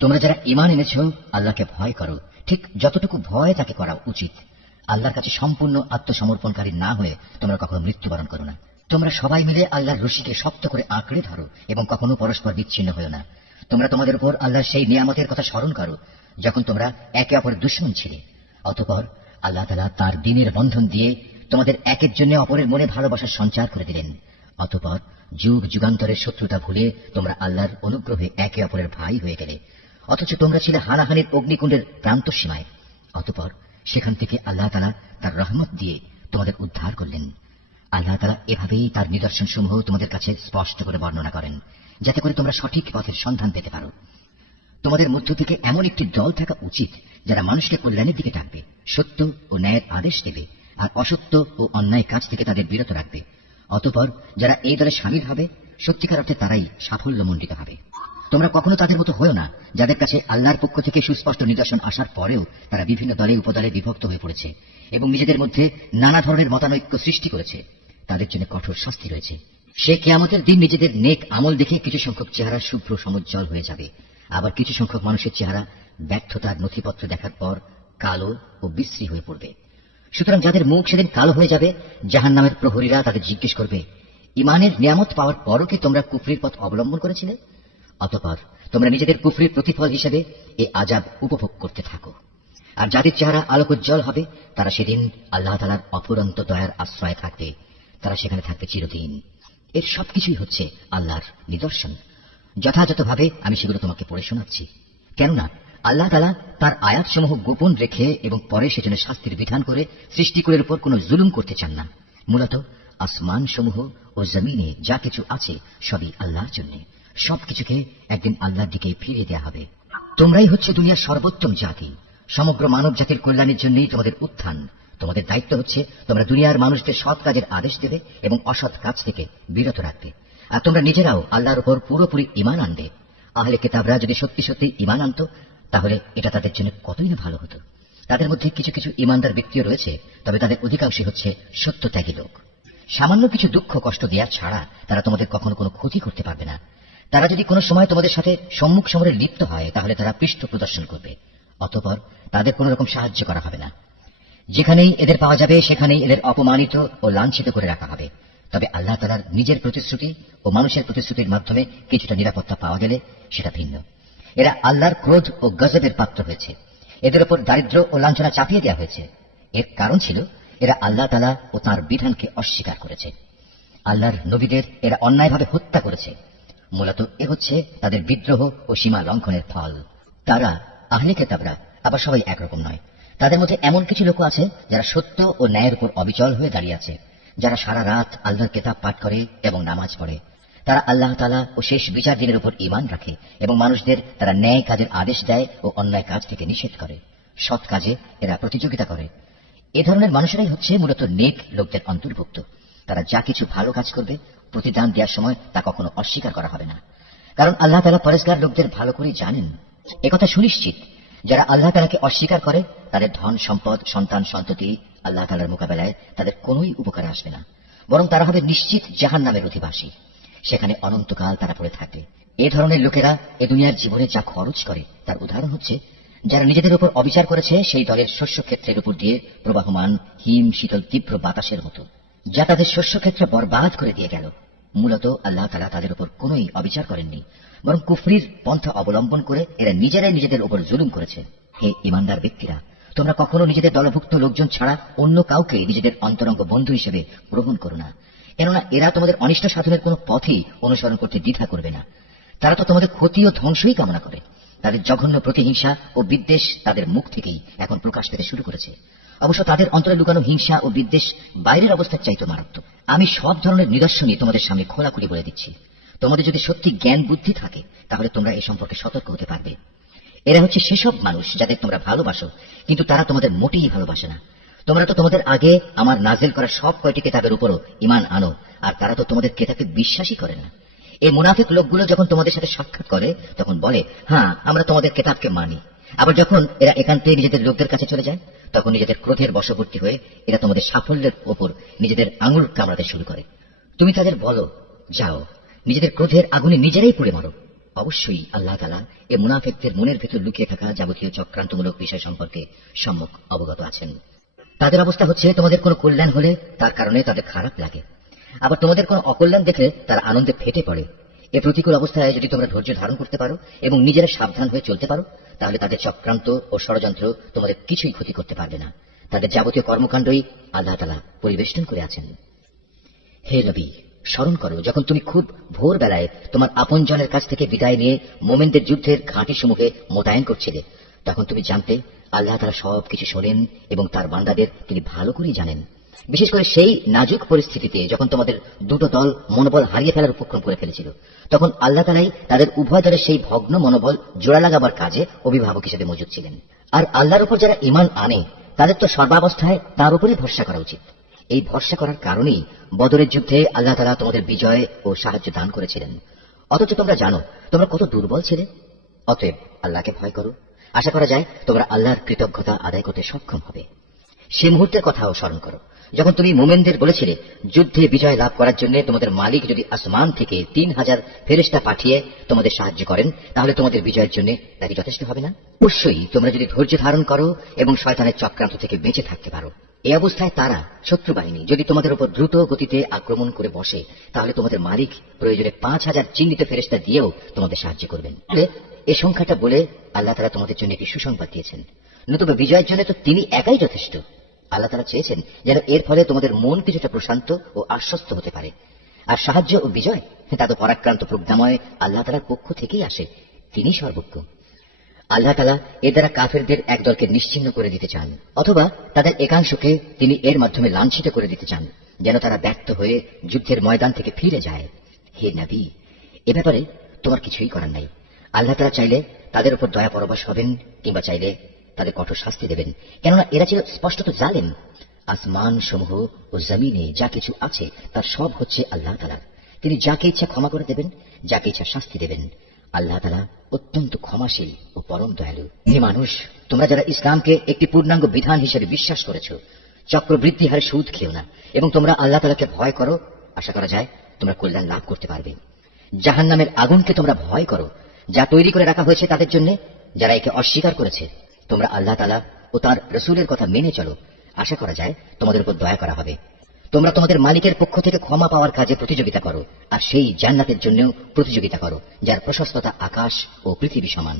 তোমরা যারা ঈমান এনেছো, আল্লাহকে ভয় করো, ঠিক যতটুকু ভয় তাকে করা উচিত। আল্লাহর কাছে সম্পূর্ণ আত্মসমর্পণকারী না হয়ে তোমরা কখনো মৃত্যুবরণ করো না। তোমরা সবাই মিলে আল্লাহর রশিকে শক্ত করে আঁকড়ে ধরো এবং কখনো পরস্পর বিচ্ছিন্ন হও না। তোমরা তোমাদের উপর আল্লাহর সেই নিয়ামতের কথা স্মরণ করো যখন তোমরা একে অপরের দুশমন ছিলে। অতঃপর আল্লাহ তাআলা তার দ্বীনের বন্ধন দিয়ে তোমাদের একের জন্য অপরের মনে ভালোবাসার সঞ্চার করে দিলেন। অতঃপর যুগ যুগান্তরের শত্রুতা ভুলে তোমরা আল্লাহর অনুগ্রহে একে অপরের ভাই হয়ে গেলে, অথচ তোমরা ছিলে হানাহানির অগ্নিকুণ্ডের প্রান্ত সীমায়। অতঃপর সেখান থেকে আল্লাহ তাআলা তার রহমত দিয়ে তোমাদের উদ্ধার করলেন। আল্লাহ তাআলা এভাবেই তার নিদর্শন সমূহ তোমাদের কাছে স্পষ্ট করে বর্ণনা করেন, যাতে করে তোমরা সঠিক পথের সন্ধান পেতে পারো। তোমাদের মধ্য থেকে এমন একটি দল থাকা উচিত যারা মানুষকে কল্যাণের দিকে ডাকবে, সত্য ও ন্যায়ের আদেশ দেবে, আর অসত্য ও অন্যায় কাজ থেকে তাদের বিরত রাখবে। অতঃপর যারা এই দলে শামিল হবে, সত্যিকার অর্থে তারাই সাফল্যমণ্ডিত হবে। তোমরা কখনো তাদের মতো হয়েও না যাদের কাছে আল্লাহর পক্ষ থেকে সুস্পষ্ট নিদর্শন আসার পরেও তারা বিভিন্ন দলে উপদলে বিভক্ত হয়ে পড়েছে এবং নিজেদের মধ্যে নানা ধরনের মতানৈক্য সৃষ্টি করেছে। তাদের জন্য কঠোর শাস্তি রয়েছে। সে কিয়ামতের দিন নিজেদের নেক আমল দেখে কিছু সংখ্যক চেহারা শুভ্র সমুজ্জ্বল হয়ে যাবে, আবার কিছু সংখ্যক মানুষের চেহারা ব্যর্থতার নথিপত্র দেখার পর কালো ও বিশ্রী হয়ে পড়বে। সুতরাং যাদের মুখ সেদিন কালো হয়ে যাবে, জাহান্নামের প্রহরীরা তাদের জিজ্ঞেস করবে, ঈমানের নিয়ামত পাওয়ার পরও কি তোমরা কুফরির পথ অবলম্বন করেছিলে? অতঃপর তোমরা নিজেদের কুফরির প্রতিফল হিসেবে এই আযাব উপভোগ করতে থাকো। আর যাদের চেহারা আলোকোজ্জ্বল হবে তারা সেদিন আল্লাহ তাআলার অফুরন্ত দয়ার আশ্রয়ে থাকবে, তারা সেখানে থাকবে চিরদিন। এর সবকিছুই হচ্ছে আল্লাহর নিদর্শন। যথাযথভাবে আমি সেগুলো তোমাকে পড়ে শোনাচ্ছি, কেননা আল্লাহ তাআলা তার আয়াতসমূহ গোপন রেখে এবং পরে সেজন্য শাস্তির বিধান করে সৃষ্টিকুলের উপর কোনো জুলুম করতে চান না। মূলত আসমান সমূহ ও জমিনে যা কিছু আছে সবই আল্লাহর জন্য। সবকিছুকে একদিন আল্লাহর দিকে ফিরিয়ে দেয়া হবে। তোমরাই হচ্ছে দুনিয়ার সর্বোত্তম জাতি। সমগ্র মানব জাতির কল্যাণের জন্যই তোমাদের উত্থান। তোমাদের দায়িত্ব হচ্ছে তোমরা দুনিয়ার মানুষদের সৎ কাজের আদেশ দেবে এবং অসৎ কাজ থেকে বিরত রাখবে। আর তোমরা নিজেরাও আল্লাহর উপর পুরোপুরি ঈমান আনবে। আহলে কিতাবরা যদি সত্যি সত্যি ঈমান আনত তাহলে এটা তাদের জন্য কতই না ভালো হতো। তাদের মধ্যে কিছু কিছু ঈমানদার ব্যক্তিও রয়েছে, তবে তাদের অধিকাংশই হচ্ছে সত্যত্যাগী লোক। সামান্য কিছু দুঃখ কষ্ট দেওয়া ছাড়া তারা তোমাদের কখনো কোনো ক্ষতি করতে পারবে না। তারা যদি কোনো সময় তোমাদের সাথে সম্মুখ সমরে লিপ্ত হয় তাহলে তারা পৃষ্ঠ প্রদর্শন করবে, অতঃপর তাদের কোন রকম সাহায্য করা হবে না। যেখানেই এদের পাওয়া যাবে সেখানেই এদের অপমানিত ও লাঞ্ছিত করে রাখা হবে। তবে আল্লাহ তাআলার নিজের প্রতিশ্রুতি ও মানুষের প্রতিশ্রুতির মাধ্যমে কিছুটা নিরাপত্তা পাওয়া গেলে সেটা ভিন্ন। এরা আল্লাহর ক্রোধ ও গজবের পাত্র হয়েছে। এদের উপর দারিদ্র্য ও লাঞ্ছনা চাপিয়ে দেওয়া হয়েছে। এর কারণ ছিল এরা আল্লাহ তাআলা ও তাঁর বিধানকে অস্বীকার করেছে। আল্লাহর নবীদের এরা অন্যায়ভাবে হত্যা করেছে। মূলত এ হচ্ছে তাদের বিদ্রোহ ও সীমা লঙ্ঘনের ফল। তারা আহলে কিতাবরা আবার সবাই একরকম নয়। তাদের মধ্যে এমন কিছু লোক আছে যারা সত্য ও ন্যায়ের উপর অবিচল হয়ে দাঁড়িয়ে আছে, যারা সারা রাত আল্লাহর কিতাব পাঠ করে এবং নামাজ পড়ে। তারা আল্লাহ তাআলা ও শেষ বিচার দিনের উপর ঈমান রাখে এবং মানুষদের তারা ন্যায় কাজের আদেশ দেয় ও অন্যায় কাজ থেকে নিষেধ করে। সৎ কাজে এরা প্রতিযোগিতা করে। এ ধরনের মানুষেরাই হচ্ছে মূলত নেক লোকদের অন্তর্ভুক্ত। তারা যা কিছু ভালো কাজ করবে প্রতিদান দেওয়ার সময় তা কখনো অস্বীকার করা হবে না, কারণ আল্লাহ তাআলা পরেশগার লোকদের ভালো করেই জানেন। একথা সুনিশ্চিত, যারা আল্লাহ তাআলাকে অস্বীকার করে তাদের ধন সম্পদ সন্তান সন্ততি আল্লাহ তাআলার মোকাবেলায় তাদের কোনোই উপকারে আসবে না, বরং তারা হবে নিশ্চিত জাহান্নামের অধিবাসী। সেখানে অনন্তকাল তারা পড়ে থাকবে। এ ধরনের লোকেরা এ দুনিয়ার জীবনে যা খরচ করে তার উদাহরণ হচ্ছে যারা নিজেদের উপর অবিচার করেছে সেই দলের শস্যক্ষেত্রের উপর দিয়ে প্রবাহমান হিম শীতল তীব্র বাতাসের মতো, যা তাদের শস্যক্ষেত্র বরবাদ করে দিয়ে গেল। মূলত আল্লাহ তাআলা তাদের উপর কোনোই অবিচার করেননি, বরং কুফরির পন্থা অবলম্বন করে এরা নিজেরাই নিজেদের উপর জুলুম করেছে। হে ঈমানদার ব্যক্তিরা, তোমরা কখনো নিজেদের দলভুক্ত লোকজন ছাড়া অন্য কাউকে নিজেদের অন্তরঙ্গ বন্ধু হিসেবে গ্রহণ করো না, কেননা এরা তোমাদের অনিষ্ট সাধনের কোনো পথই অনুসরণ করতে দ্বিধা করবে না। তারা তো তোমাদের ক্ষতি ও ধ্বংসই কামনা করে। তাদের জঘন্য প্রতিহিংসা ও বিদ্বেষ তাদের মুখ থেকেই এখন প্রকাশ পেতে শুরু করেছে। অবশ্য তাদের অন্তরে লুকানো হিংসা ও বিদ্বেষ বাইরের অবস্থার চাইতে মারাত্মক। আমি সব ধরনের নিদর্শনই তোমাদের সামনে খোলাখুলি বলে দিচ্ছি। তোমাদের যদি সত্যি জ্ঞান বুদ্ধি থাকে তাহলে তোমরা এই সম্পর্কে সতর্ক হতে পারবে। এরা হচ্ছে সেসব মানুষ যাদের তোমরা ভালোবাসো, কিন্তু তারা তোমাদের মোটেই ভালোবাসে না। তোমরা তো তোমাদের আগে আমার নাজেল করা সব কয়টি কিতাবের উপরও ঈমান আনো, আর তারা তো তোমাদের কিতাবকে বিশ্বাসই করে না। এই মুনাফিক লোকগুলো যখন তোমাদের সাথে সাক্ষাৎ করে তখন বলে, হ্যাঁ আমরা তোমাদের কিতাবকে মানি। আবার যখন এরা একান্তে নিজেদের লোকদের কাছে চলে যায় তখন নিজেদের ক্রোধের বশবর্তী হয়ে এরা তোমাদের সাফল্যের ওপর নিজেদের আঙুল কামড়াতে শুরু করে। তুমি তাদের বলো, যাও নিজেদের ক্রোধের আগুনে নিজেরাই পুড়ে মারো। অবশ্যই আল্লাহ তাআলা এ মুনাফিকদের মনের ভেতর লুকিয়ে থাকা যাবতীয় চক্রান্তমূলক বিষয় সম্পর্কে সম্যক অবগত আছেন। তাদের অবস্থা হচ্ছে তোমাদের কোনো কল্যাণ হলে তার কারণে তাদের খারাপ লাগে, আবার তোমাদের কোনো অকল্যাণ দেখলে তারা আনন্দে ফেটে পড়ে। এ প্রতিকূল অবস্থায় যদি তোমরা ধৈর্য ধারণ করতে পারো এবং নিজেরা সাবধান হয়ে চলতে পারো তাহলে তাদের চক্রান্ত ও ষড়যন্ত্র তোমাদের কিছুই ক্ষতি করতে পারবে না। তাদের যাবতীয় কর্মকাণ্ডই আল্লাহ তাআলা পরিবেষ্টন করে আছেন। হে নবী, স্মরণ করো যখন তুমি খুব ভোরবেলায় তোমার আপনজনের কাছ থেকে বিদায় নিয়ে মোমেনদের যুদ্ধের ঘাঁটি সমূহে মোতায়েন করছিলে, তখন তুমি জানতে আল্লাহ তাআলা সবকিছু শোনেন এবং তার বান্দাদের তিনি ভালো করেই জানেন। বিশেষ করে সেই নাজুক পরিস্থিতিতে যখন তোমাদের দুটো দল মনোবল হারিয়ে ফেলার উপক্রম করে ফেলেছিল, তখন আল্লাহ তাআলাই তাদের উভয় দলের সেই ভগ্ন মনোবল জোড়া লাগাবার কাজে অভিভাবক হিসেবে মজুদ ছিলেন। আর আল্লাহর উপর যারা ঈমান আনে তাদের তো সর্বাবস্থায় তার উপরই ভরসা করা উচিত। এই ভরসা করার কারণেই বদরের যুদ্ধে আল্লাহ তাআলা তোমাদের বিজয় ও সাহায্য দান করেছিলেন। অথচ তোমরা জানো তোমরা কত দুর্বল ছিলে। অতএব আল্লাহকে ভয় করো। আশা করা যায় তোমরা আল্লাহর কৃতজ্ঞতা আদায় করতে সক্ষম হবে। সে মুহূর্তের কথাও স্মরণ করো যখন তুমি মুমিনদের বলেছিলে, যুদ্ধে বিজয় লাভ করার জন্য তোমাদের মালিক যদি আসমান থেকে 3000 ফেরেশতা পাঠিয়ে তোমাদের সাহায্য করেন তাহলে তোমাদের বিজয়ের জন্য তা কি যথেষ্ট হবে না? অবশ্যই তোমরা যদি ধৈর্য ধারণ করো এবং শয়তানের চক্রান্ত থেকে বেঁচে থাকতে পারো। এই অবস্থায় তারা শত্রু বাহিনী যদি তোমাদের উপর দ্রুত গতিতে আক্রমণ করে বসে তাহলে তোমাদের মালিক প্রয়োজনে 5000 চিহ্নিত ফেরেশতা দিয়েও তোমাদের সাহায্য করবেন। এই সংখ্যাটা বলে আল্লাহ তাআলা তোমাদের জন্য একটি সুসংবাদ দিয়েছেন। নতুবা বিজয়ের জন্য তো তিনি একাই যথেষ্ট। আল্লাহ তাআলা চেয়েছেন যেন এর ফলে তোমাদের মন কিছুটা প্রশান্ত ও আশ্বস্ত হতে পারে। আর সাহায্য ও বিজয় তা তো পরাক্রান্ত প্রজ্ঞাময় আল্লাহ তাআলার পক্ষ থেকেই আসে, তিনি সর্বজ্ঞ। আল্লাহ তাআলা এর দ্বারা কাফেরদের এক দলকে নিশ্চিহ্ন করে দিতে চান, অথবা তাদের একাংশকে তিনি এর মাধ্যমে লাঞ্ছিত করে দিতে চান, যেন তারা ব্যর্থ হয়ে যুদ্ধের ময়দান থেকে ফিরে যায়। হে নবী, এ ব্যাপারে তোমার কিছুই করার নাই। আল্লাহ তাআলা চাইলে তাদের উপর দয়া পরবশ হবেন কিংবা চাইলে তাদের কঠোর শাস্তি দেবেন, কেননা এরা ছিল স্পষ্টত জালেম। আসমান সমূহ ও জমিনে যা কিছু আছে তার সব হচ্ছে আল্লাহ তাআলার। তিনি যাকে ইচ্ছা ক্ষমা করে দেবেন, যাকে ইচ্ছা শাস্তি দেবেন। আল্লাহ তাআলা অত্যন্ত ক্ষমাশীল ও পরম দয়ালু। হে মানুষ, তোমরা যারা ইসলামকে একটি পূর্ণাঙ্গ বিধান হিসেবে বিশ্বাস করেছ, চক্রবৃদ্ধি হারে সুদ খেও না এবং তোমরা আল্লাহ তাআলাকে ভয় করো। আশা করা যায় তোমরা কল্যাণ লাভ করতে পারবে। জাহান্নামের আগুনকে তোমরা ভয় করো, যা তৈরি করে রাখা হয়েছে তাদের জন্য যারা একে অস্বীকার করেছে। তোমরা আল্লাহ তাআলা ও তার রাসূলের কথা মেনে চলো। আশা করা যায় তোমাদের উপর দয়া করা হবে। তোমরা তোমাদের মালিকের পক্ষ থেকে ক্ষমা পাওয়ার কাজে প্রতিযোগিতা করো, আর সেই জান্নাতের জন্যও প্রতিযোগিতা করো যার প্রশস্ততা আকাশ ও পৃথিবী সমান।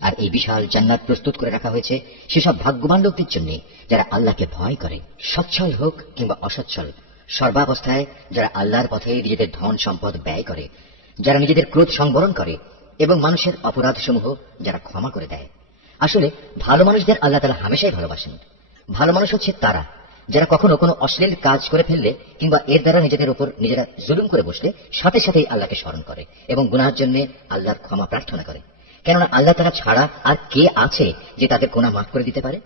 আর এই বিশাল জান্নাত প্রস্তুত করে রাখা হয়েছে সেসব ভাগ্যবান লোকদের জন্য যারা আল্লাহকে ভয় করে। সচ্ছল হোক কিংবা অসচ্ছল, সর্বাবস্থায় যারা আল্লাহর পথে নিজেদের ধন সম্পদ ব্যয় করে, যারা নিজেদের ক্রোধ সংবরণ করে এবং মানুষের অপরাধসমূহ যারা ক্ষমা করে দেয়। আসলে ভালো মানুষদের আল্লাহ তাআলা হামেশাই ভালোবাসেন। ভালো মানুষ হচ্ছে তারা যারা কখনো কোনো অশ্লীল কাজ করে ফেললে কিংবা এর দ্বারা নিজেদের উপর নিজেরা জুলুম করে বসলে সাথে সাথেই আল্লাহকে স্মরণ করে এবং গুনাহের জন্য আল্লাহর ক্ষমা প্রার্থনা করে। কেননা আল্লাহ তাআলা ছাড়া আর কে আছে যে তাদের গুনাহ মাফ করে দিতে পারে?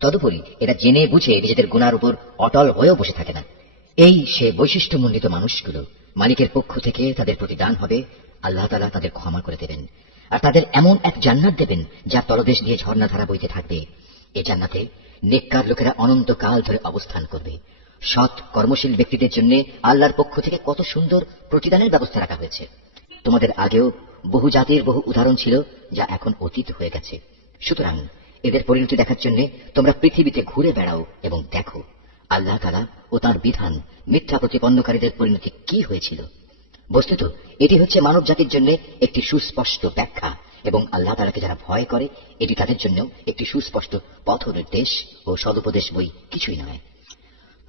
তদুপরি এরা জেনে বুঝে নিজেদের গুনার উপর অটল হয়েও বসে থাকে না। এই সে বৈশিষ্ট্যমণ্ডিত মানুষগুলো, মালিকের পক্ষ থেকে তাদের প্রতিদান হবে আল্লাহ তাআলা তাদের ক্ষমা করে দেবেন আর তাদের এমন এক জান্নাত দেবেন যার তলদেশ দিয়ে ঝর্ণাধারা বইতে থাকবে। এই জান্নাতে নেককার লোকেরা অনন্তকাল ধরে অবস্থান করবে। সৎ কর্মশীল ব্যক্তিদের জন্য আল্লাহর পক্ষ থেকে কত সুন্দর প্রতিদানের ব্যবস্থা রাখা হয়েছে। তোমাদের আগেও বহু জাতির বহু উদাহরণ ছিল যা এখন অতীত হয়ে গেছে। সুতরাং এদের পরিণতি দেখার জন্য তোমরা পৃথিবীতে ঘুরে বেড়াও এবং দেখো আল্লাহ তাআলা ও তাঁর বিধান মিথ্যা প্রতিপন্নকারীদের পরিণতি কি হয়েছিল। বস্তুত এটি হচ্ছে মানব জাতির জন্য একটি সুস্পষ্ট ব্যাখ্যা এবং আল্লাহ তাআলাকে যারা ভয় করে এটি তাদের জন্য একটি সুস্পষ্ট পথ নির্দেশ ও সদুপদেশ বই কিছুই নয়।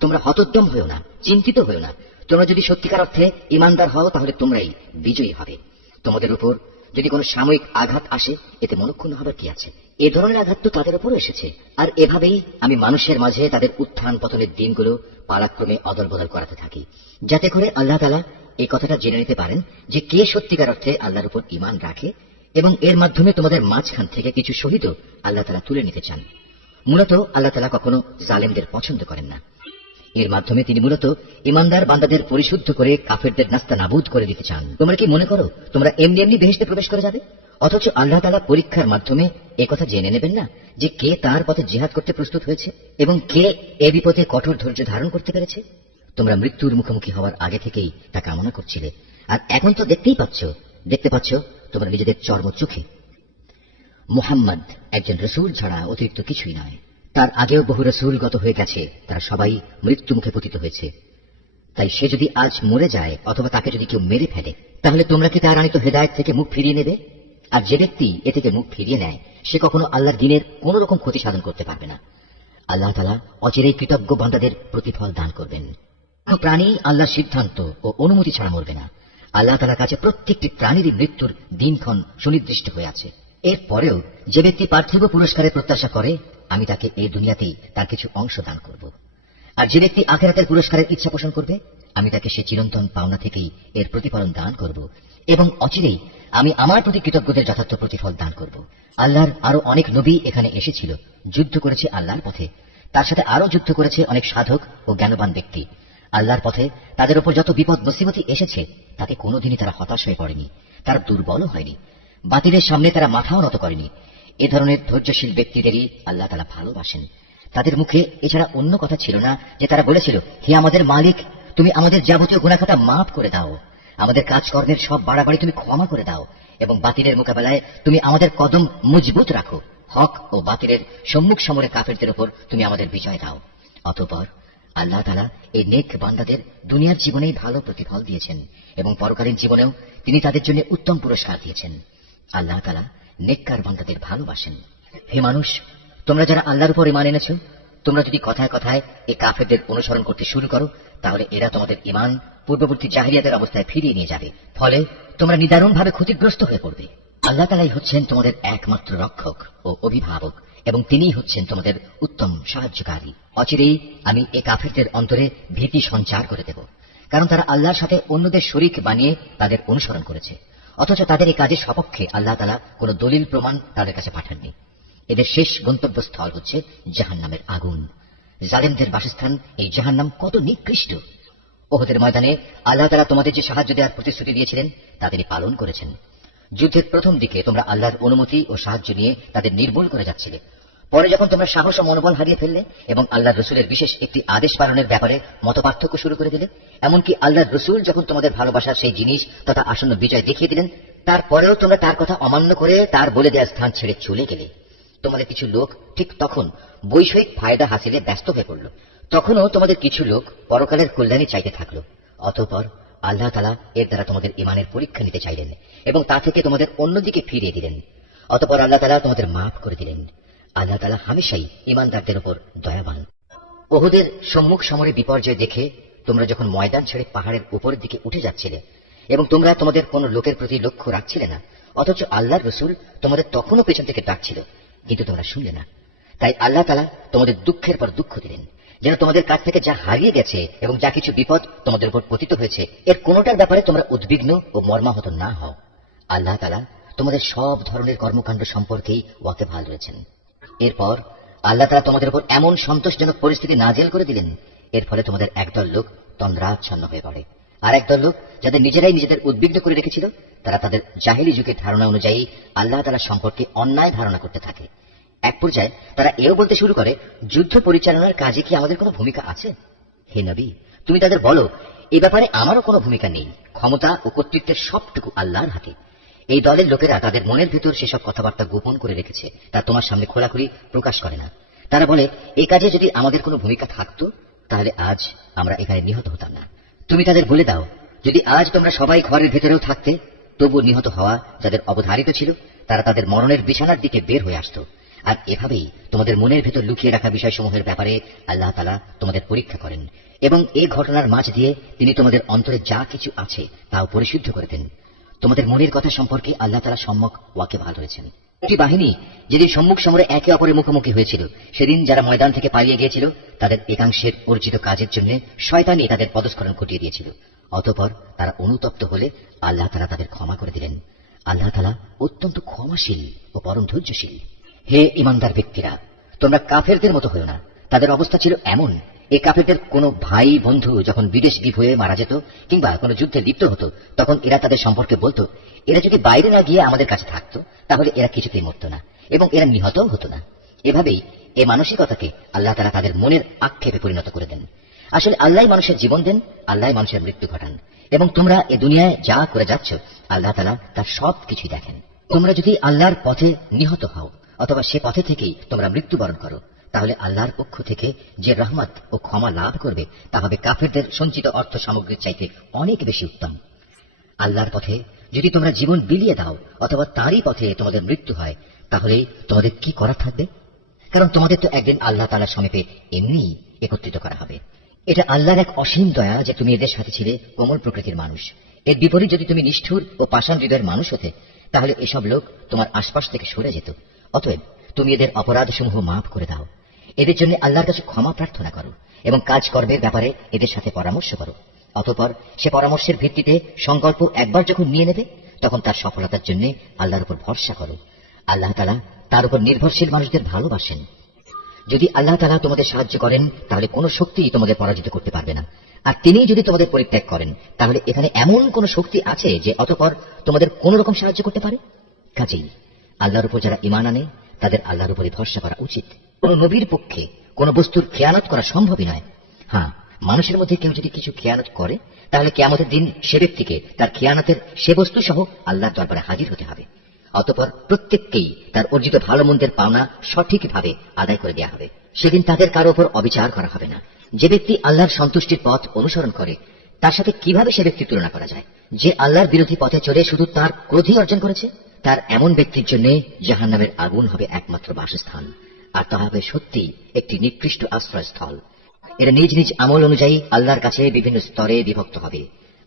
তোমরা হতোদ্যম হয়েও না, চিন্তিত হয়েও না। তোমরা যদি সত্যিকার অর্থে ইমানদার হও তাহলে তোমরাই বিজয়ী হবে। তোমাদের উপর যদি কোনো সাময়িক আঘাত আসে এতে মনক্ষুণ্ণ হবার কি আছে? এ ধরনের আঘাত তো তাদের উপরও এসেছে। আর এভাবেই আমি মানুষের মাঝে তাদের উত্থান পতনের দিনগুলো পালাক্রমে অদল বদল করাতে থাকি, যাতে করে আল্লাহ তাআলা এই কথাটা জেনে নিতে পারেন যে কে সত্যিকার অর্থে আল্লাহর উপর ঈমান রাখে এবং এর মাধ্যমে তোমাদের মাঝখান থেকে কিছু শহীদও আল্লাহ তাআলা তুলে নিতে চান। মূলত আল্লাহ তাআলা কখনো জালেমদের পছন্দ করেন না। এর মাধ্যমে তিনি মূলত ইমানদার বান্দাদের পরিশুদ্ধ করে কাফেরদের নাস্তানাবুদ করে দিতে চান। তোমরা কি মনে করো তোমরা এমনি এমনি বেহেশতে প্রবেশ করে যাবে? অথচ আল্লাহ তাআলা পরীক্ষার মাধ্যমে একথা জেনে নেবেন না যে কে তার পথে জিহাদ করতে প্রস্তুত হয়েছে এবং কে এ বিপদে কঠোর ধৈর্য ধারণ করতে পেরেছে। তোমরা মৃত্যুর মুখোমুখি হওয়ার আগে থেকেই তা কামনা করছিলে, আর এখন তো দেখতে পাচ্ছ তোমরা নিজেদের চর্ম চোখে। মুহাম্মদ একজন রসূল ছাড়া অতিরিক্ত কিছুই নয়। তার আগেও বহু রসূল গত হয়ে গেছে, তারা সবাই মৃত্যু মুখে পতিত হয়েছে। তাই সে যদি আজ মরে যায় অথবা তাকে যদি কেউ মেরে ফেলে তাহলে তোমরা কি তার আনিত হেদায়েত থেকে মুখ ফিরিয়ে নেবে? আর যে ব্যক্তি এ থেকে মুখ ফিরিয়ে নেয় সে কখনো আল্লাহর দ্বীনের কোন রকম ক্ষতি সাধন করতে পারবে না। আল্লাহ তাআলা অচিরেই কৃতজ্ঞ বান্দাদের প্রতিফল দান করবেন। কোন প্রাণী আল্লাহর সিদ্ধান্ত ও অনুমতি ছাড়া মরবে না। আল্লাহ তাআলার কাছে প্রত্যেকটি প্রাণীরই মৃত্যুর দিনক্ষণ সুনির্দিষ্ট হয়ে আছে। এরপরেও যে ব্যক্তি পার্থিব পুরস্কারের প্রত্যাশা করে আমি তাকে এই দুনিয়াতেই তার কিছু অংশ দান করব, আর যে ব্যক্তি আখিরাতের পুরস্কারের ইচ্ছা পোষণ করবে আমি তাকে সে চিরন্তন পাওনা থেকেই এর প্রতিফলন দান করব এবং অচিরেই আমি আমার প্রতি কৃতজ্ঞদের যথার্থ প্রতিফল দান করব। আল্লাহর আরো অনেক নবী এখানে এসেছিল, যুদ্ধ করেছে আল্লাহর পথে। তার সাথে আরো যুদ্ধ করেছে অনেক সাধক ও জ্ঞানবান ব্যক্তি। আল্লাহর পথে তাদের উপর যত বিপদ মুসিবতি এসেছে তাতে কোনোদিনই তারা হতাশ হয়ে পড়েনি, তারা দুর্বলও হয়নি, বাতিলের সামনে তারা মাথাও নত করেনি। এ ধরনের ধৈর্যশীল ব্যক্তিদেরই আল্লাহ তাআলা ভালোবাসেন। তাদের মুখে এছাড়া অন্য কথা ছিল না যে তারা বলেছিল, হে আমাদের মালিক, তুমি আমাদের যাবতীয় গুনাহখাতা মাফ করে দাও, আমাদের কাজকর্মের সব বাড়াবাড়ি তুমি ক্ষমা করে দাও এবং বাতিলের মোকাবেলায় তুমি আমাদের কদম মজবুত রাখো। হক ও বাতিলের সম্মুখ সমরে কাফেরদের উপর তুমি আমাদের বিজয় দাও। অতঃপর আল্লাহ তাআলা এই নেক বান্দাদের দুনিয়ার জীবনেই ভালো প্রতিফল দিয়েছেন এবং পরকালীন জীবনেও তিনি তাদের জন্য উত্তম পুরস্কার দিয়েছেন। আল্লাহ তাআলা নেককার বান্দাদের ভালোবাসেন। হে মানুষ, তোমরা যারা আল্লাহর উপর ঈমান এনেছো, তোমরা যদি কথায় কথায় এই কাফেরদের অনুসরণ করতে শুরু করো তাহলে এরা তোমাদের ঈমান পূর্ববর্তী জাহিলিয়াতের অবস্থায় ফিরিয়ে নিয়ে যাবে। ফলে তোমরা নিদারুণভাবে ক্ষতিগ্রস্ত হয়ে পড়বে। আল্লাহ তাআলাই হচ্ছেন তোমাদের একমাত্র রক্ষক ও অভিভাবক এবং তিনিই হচ্ছেন তোমাদের উত্তম সাহায্যকারী। অচিরেই আমি এই কাফেরদের অন্তরে ভীতি সঞ্চার করে দেব, কারণ তারা আল্লাহর সাথে অন্যদের শরীক বানিয়ে তাদের অনুসরণ করেছে, অথচ তাদের এই কাজের সপক্ষে আল্লাহ তাআলা কোনো দলিল প্রমাণ তাদের কাছে পাঠাননি। এদের শেষ গন্তব্যস্থল হচ্ছে জাহান্নামের আগুন। জালেমদের বাসস্থান এই জাহান্নাম কত নিকৃষ্ট। ওহদের ময়দানে আল্লাহ তাআলা তোমাদের যে সাহায্য দেওয়ার প্রতিশ্রুতি দিয়েছিলেন তা তিনি পালন করেছেন। যুদ্ধের প্রথম দিকে তোমরা আল্লাহর অনুমতি ও সাহায্য নিয়ে তাদের নির্মূল করে যাচ্ছিলে। পরে যখন তোমরা সাহস ও মনোবল হারিয়ে ফেললে এবং আল্লাহর রসুলের বিশেষ একটি আদেশ পালনের ব্যাপারে মতপার্থক্য শুরু করে দিলে, এমনকি আল্লাহর রসুল যখন তোমাদের ভালোবাসার সেই জিনিস তথা আসন্ন বিজয় দেখিয়ে দিলেন, তারপরেও তোমরা তার কথা অমান্য করে তার বলে দেওয়ার স্থান ছেড়ে চলে গেলে। তোমাদের কিছু লোক ঠিক তখন বৈষয়িক ফায়দা হাসিলে ব্যস্ত হয়ে পড়ল। তখনও তোমাদের কিছু লোক পরকালের কল্যাণী চাইতে থাকলো। অতঃপর আল্লাহ তাআলা এর দ্বারা তোমাদের ঈমানের পরীক্ষা নিতে চাইলেন এবং তা থেকে তোমাদের অন্যদিকে ফিরিয়ে দিলেন। অতঃপর আল্লাহ তাআলা তোমাদের মাফ করে দিলেন। আল্লাহ তাআলা হামেশাই ঈমানদারদের উপর দয়াবান। ওহুদের সম্মুখ সমরে বিপর্যয় দেখে তোমরা যখন ময়দান ছেড়ে পাহাড়ের উপরের দিকে উঠে যাচ্ছিলে এবং তোমরা তোমাদের কোন লোকের প্রতি লক্ষ্য রাখছিলে না, অথচ আল্লাহর রসুল তোমাদের তখনও পেছন থেকে ডাকছিল, কিন্তু তোমরা শুনলে না। তাই আল্লাহ তাআলা তোমাদের দুঃখের পর দুঃখ দিলেন, যেন তোমাদের কাছ থেকে যা হারিয়ে গেছে এবং যা কিছু বিপদ তোমাদের উপর পতিত হয়েছে, এর কোনোটার ব্যাপারে তোমরা উদ্বিগ্ন ও মর্মাহত না হও। আল্লাহ তাআলা তোমাদের সব ধরনের কর্মকাণ্ড সম্পর্কেই ওয়াকিবহাল রয়েছেন। এরপর আল্লাহ তাআলা তোমাদের উপর এমন সন্তোষজনক পরিস্থিতি নাজেল করে দিলেন, এর ফলে তোমাদের একদল লোক তন্দ্রাচ্ছন্ন হয়ে পড়ে, আর একদল লোক যাদের নিজেরাই নিজেদের উদ্বিগ্ন করে রেখেছিল, তারা তাদের জাহেলি যুগের ধারণা অনুযায়ী আল্লাহ তাআলা সম্পর্কে অন্যায় ধারণা করতে থাকে। এক পর্যায়ে তারা এও বলতে শুরু করে, যুদ্ধ পরিচালনার কাজে কি আমাদের কোনো ভূমিকা আছে? হে নবী, তুমি তাদের বলো, এ ব্যাপারে আমারও কোনো ভূমিকা নেই, ক্ষমতা ও কর্তৃত্বের সবটুকু আল্লাহর হাতে। এই দলের লোকেরা তাদের মনের ভিতর সেসব কথাবার্তা গোপন করে রেখেছে, তা তোমার সামনে খোলাখুলি প্রকাশ করে না। তারা বলে, এই কাজে যদি আমাদের কোনো ভূমিকা থাকতো, তাহলে আজ আমরা এখানে নিহত হতাম না। তুমি তাদের বলে দাও, যদি আজ তোমরা সবাই ঘরের ভেতরেও থাকতে, তবু নিহত হওয়া যাদের অবধারিত ছিল, তারা তাদের মরণের বিছানার দিকে বের হয়ে আসত। আর এভাবেই তোমাদের মনের ভেতর লুকিয়ে রাখা বিষয়সমূহের ব্যাপারে আল্লাহ তাআলা তোমাদের পরীক্ষা করেন, এবং এই ঘটনার মাঝ দিয়ে তিনি তোমাদের অন্তরে যা কিছু আছে তাও পরিশুদ্ধ করে দেন। তোমাদের মনের কথা সম্পর্কে আল্লাহ তাআলা সম্যক ওয়াকিবহাল রয়েছেন। একটি বাহিনী যেদিন সম্মুখ সমরে একে অপরের মুখোমুখি হয়েছিল, সেদিন যারা ময়দান থেকে পালিয়ে গিয়েছিল, তাদের একাংশের অর্জিত কাজের জন্য শয়তানি তাদের পদস্খলন ঘটিয়ে দিয়েছিল। অতঃপর তারা অনুতপ্ত হলে আল্লাহ তাআলা তাদের ক্ষমা করে দিলেন। আল্লাহ তাআলা অত্যন্ত ক্ষমাশীল ও পরম ধৈর্যশীল। হে ঈমানদার ব্যক্তিরা, তোমরা কাফেরদের মতো হও না। তাদের অবস্থা ছিল এমন, এই কাফেরদের কোনো ভাই বন্ধু যখন বিদেশ বিভূয়ে মারা যেত কিংবা কোনো যুদ্ধে লিপ্ত হতো, তখন এরা তাদের সম্পর্কে বলতো, এরা যদি বাইরে না গিয়ে আমাদের কাছে থাকতো, তাহলে এরা কিছুতেই মরত না এবং এরা নিহতও হতো না। এভাবেই এই মানসিকতাকে আল্লাহ তাআলা তাদের মনের আক্ষেপে পরিণত করে দেন। আসলে আল্লাহই মানুষের জীবন দেন, আল্লাহই মানুষের মৃত্যু ঘটান, এবং তোমরা এ দুনিয়ায় যা করে যাচ্ছ, আল্লাহ তাআলা তার সব কিছুই দেখেন। তোমরা যদি আল্লাহর পথে নিহত হও অথবা সে পথে থেকেই তোমরা মৃত্যুবরণ করো, তাহলে আল্লাহর পক্ষ থেকে যে রহমত ও ক্ষমা লাভ করবে, তা হবে কাফেরদের সঞ্চিত অর্থ সামগ্রীর চাইতে অনেক বেশি উত্তম। আল্লাহর পথে যদি তোমরা জীবন বিলিয়ে দাও অথবা তারই পথে তোমাদের মৃত্যু হয়, তাহলে তোমাদের কি করা থাকবে? কারণ তোমাদের তো একদিন আল্লাহ তাআলার সমীপে এমনি একত্রিত করা হবে। এটা আল্লাহর এক অসীম দয়া যে তুমি এদের সাথে ছিলে কোমল প্রকৃতির মানুষ। এর বিপরীত যদি তুমি নিষ্ঠুর ও পাষাণ হৃদয়ের মানুষ হতে, তাহলে এসব লোক তোমার আশপাশ থেকে সরে যেত। অতএব তুমি এদের অপরাধসমূহ মাফ করে দাও, এদের জন্য আল্লাহর কাছে ক্ষমা প্রার্থনা করো এবং কাজ কর্মের ব্যাপারে এদের সাথে পরামর্শ করো। অতঃপর সে পরামর্শের ভিত্তিতে সংকল্প একবার যখন নিয়ে নেবে, তখন তার সফলতার জন্য আল্লাহর উপর ভরসা করো। আল্লাহ তাআলা তার উপর নির্ভরশীল মানুষদের ভালোবাসেন। যদি আল্লাহ তাআলা তোমাদের সাহায্য করেন, তাহলে কোনো শক্তিই তোমাদের পরাজিত করতে পারবে না। আর তিনি যদি তোমাদের পরিত্যাগ করেন, তাহলে এখানে এমন কোন শক্তি আছে যে অতঃপর তোমাদের কোন রকম সাহায্য করতে পারে? কাজেই আল্লাহর উপর যারা ঈমান আনে, তাদের আল্লাহর উপরই ভরসা করা উচিত। কোন নবীর পক্ষে কোন বস্তুর খেয়ানত করা সম্ভবই নয়। হ্যাঁ, মানুষের মধ্যে কেউ যদি কিছু খেয়ানত করে, তাহলে কিয়ামতের দিন সে ব্যক্তিকে তার খেয়ানতের সে বস্তু সহ আল্লাহর দরবারে হাজির হতে হবে। অতঃপর প্রত্যেককেই তার অর্জিত ভালো মন্দের পাওনা সঠিকভাবে আদায় করে দেওয়া হবে। সেদিন তাদের কারো উপর অবিচার করা হবে না। যে ব্যক্তি আল্লাহর সন্তুষ্টির পথ অনুসরণ করে, তার সাথে কিভাবে সে ব্যক্তির তুলনা করা যায়? যে আল্লাহর বিরোধী পথে চলে শুধু তার ক্রোধই অর্জন করেছে, তার এমন ব্যক্তির জন্য জাহান্নামের আগুন হবে একমাত্র বাসস্থান, আর তা হবে সত্যি একটি নিকৃষ্ট আশ্রয়স্থল। এরা নিজ নিজ আমল অনুযায়ী আল্লাহর কাছে বিভিন্ন স্তরে বিভক্ত হবে।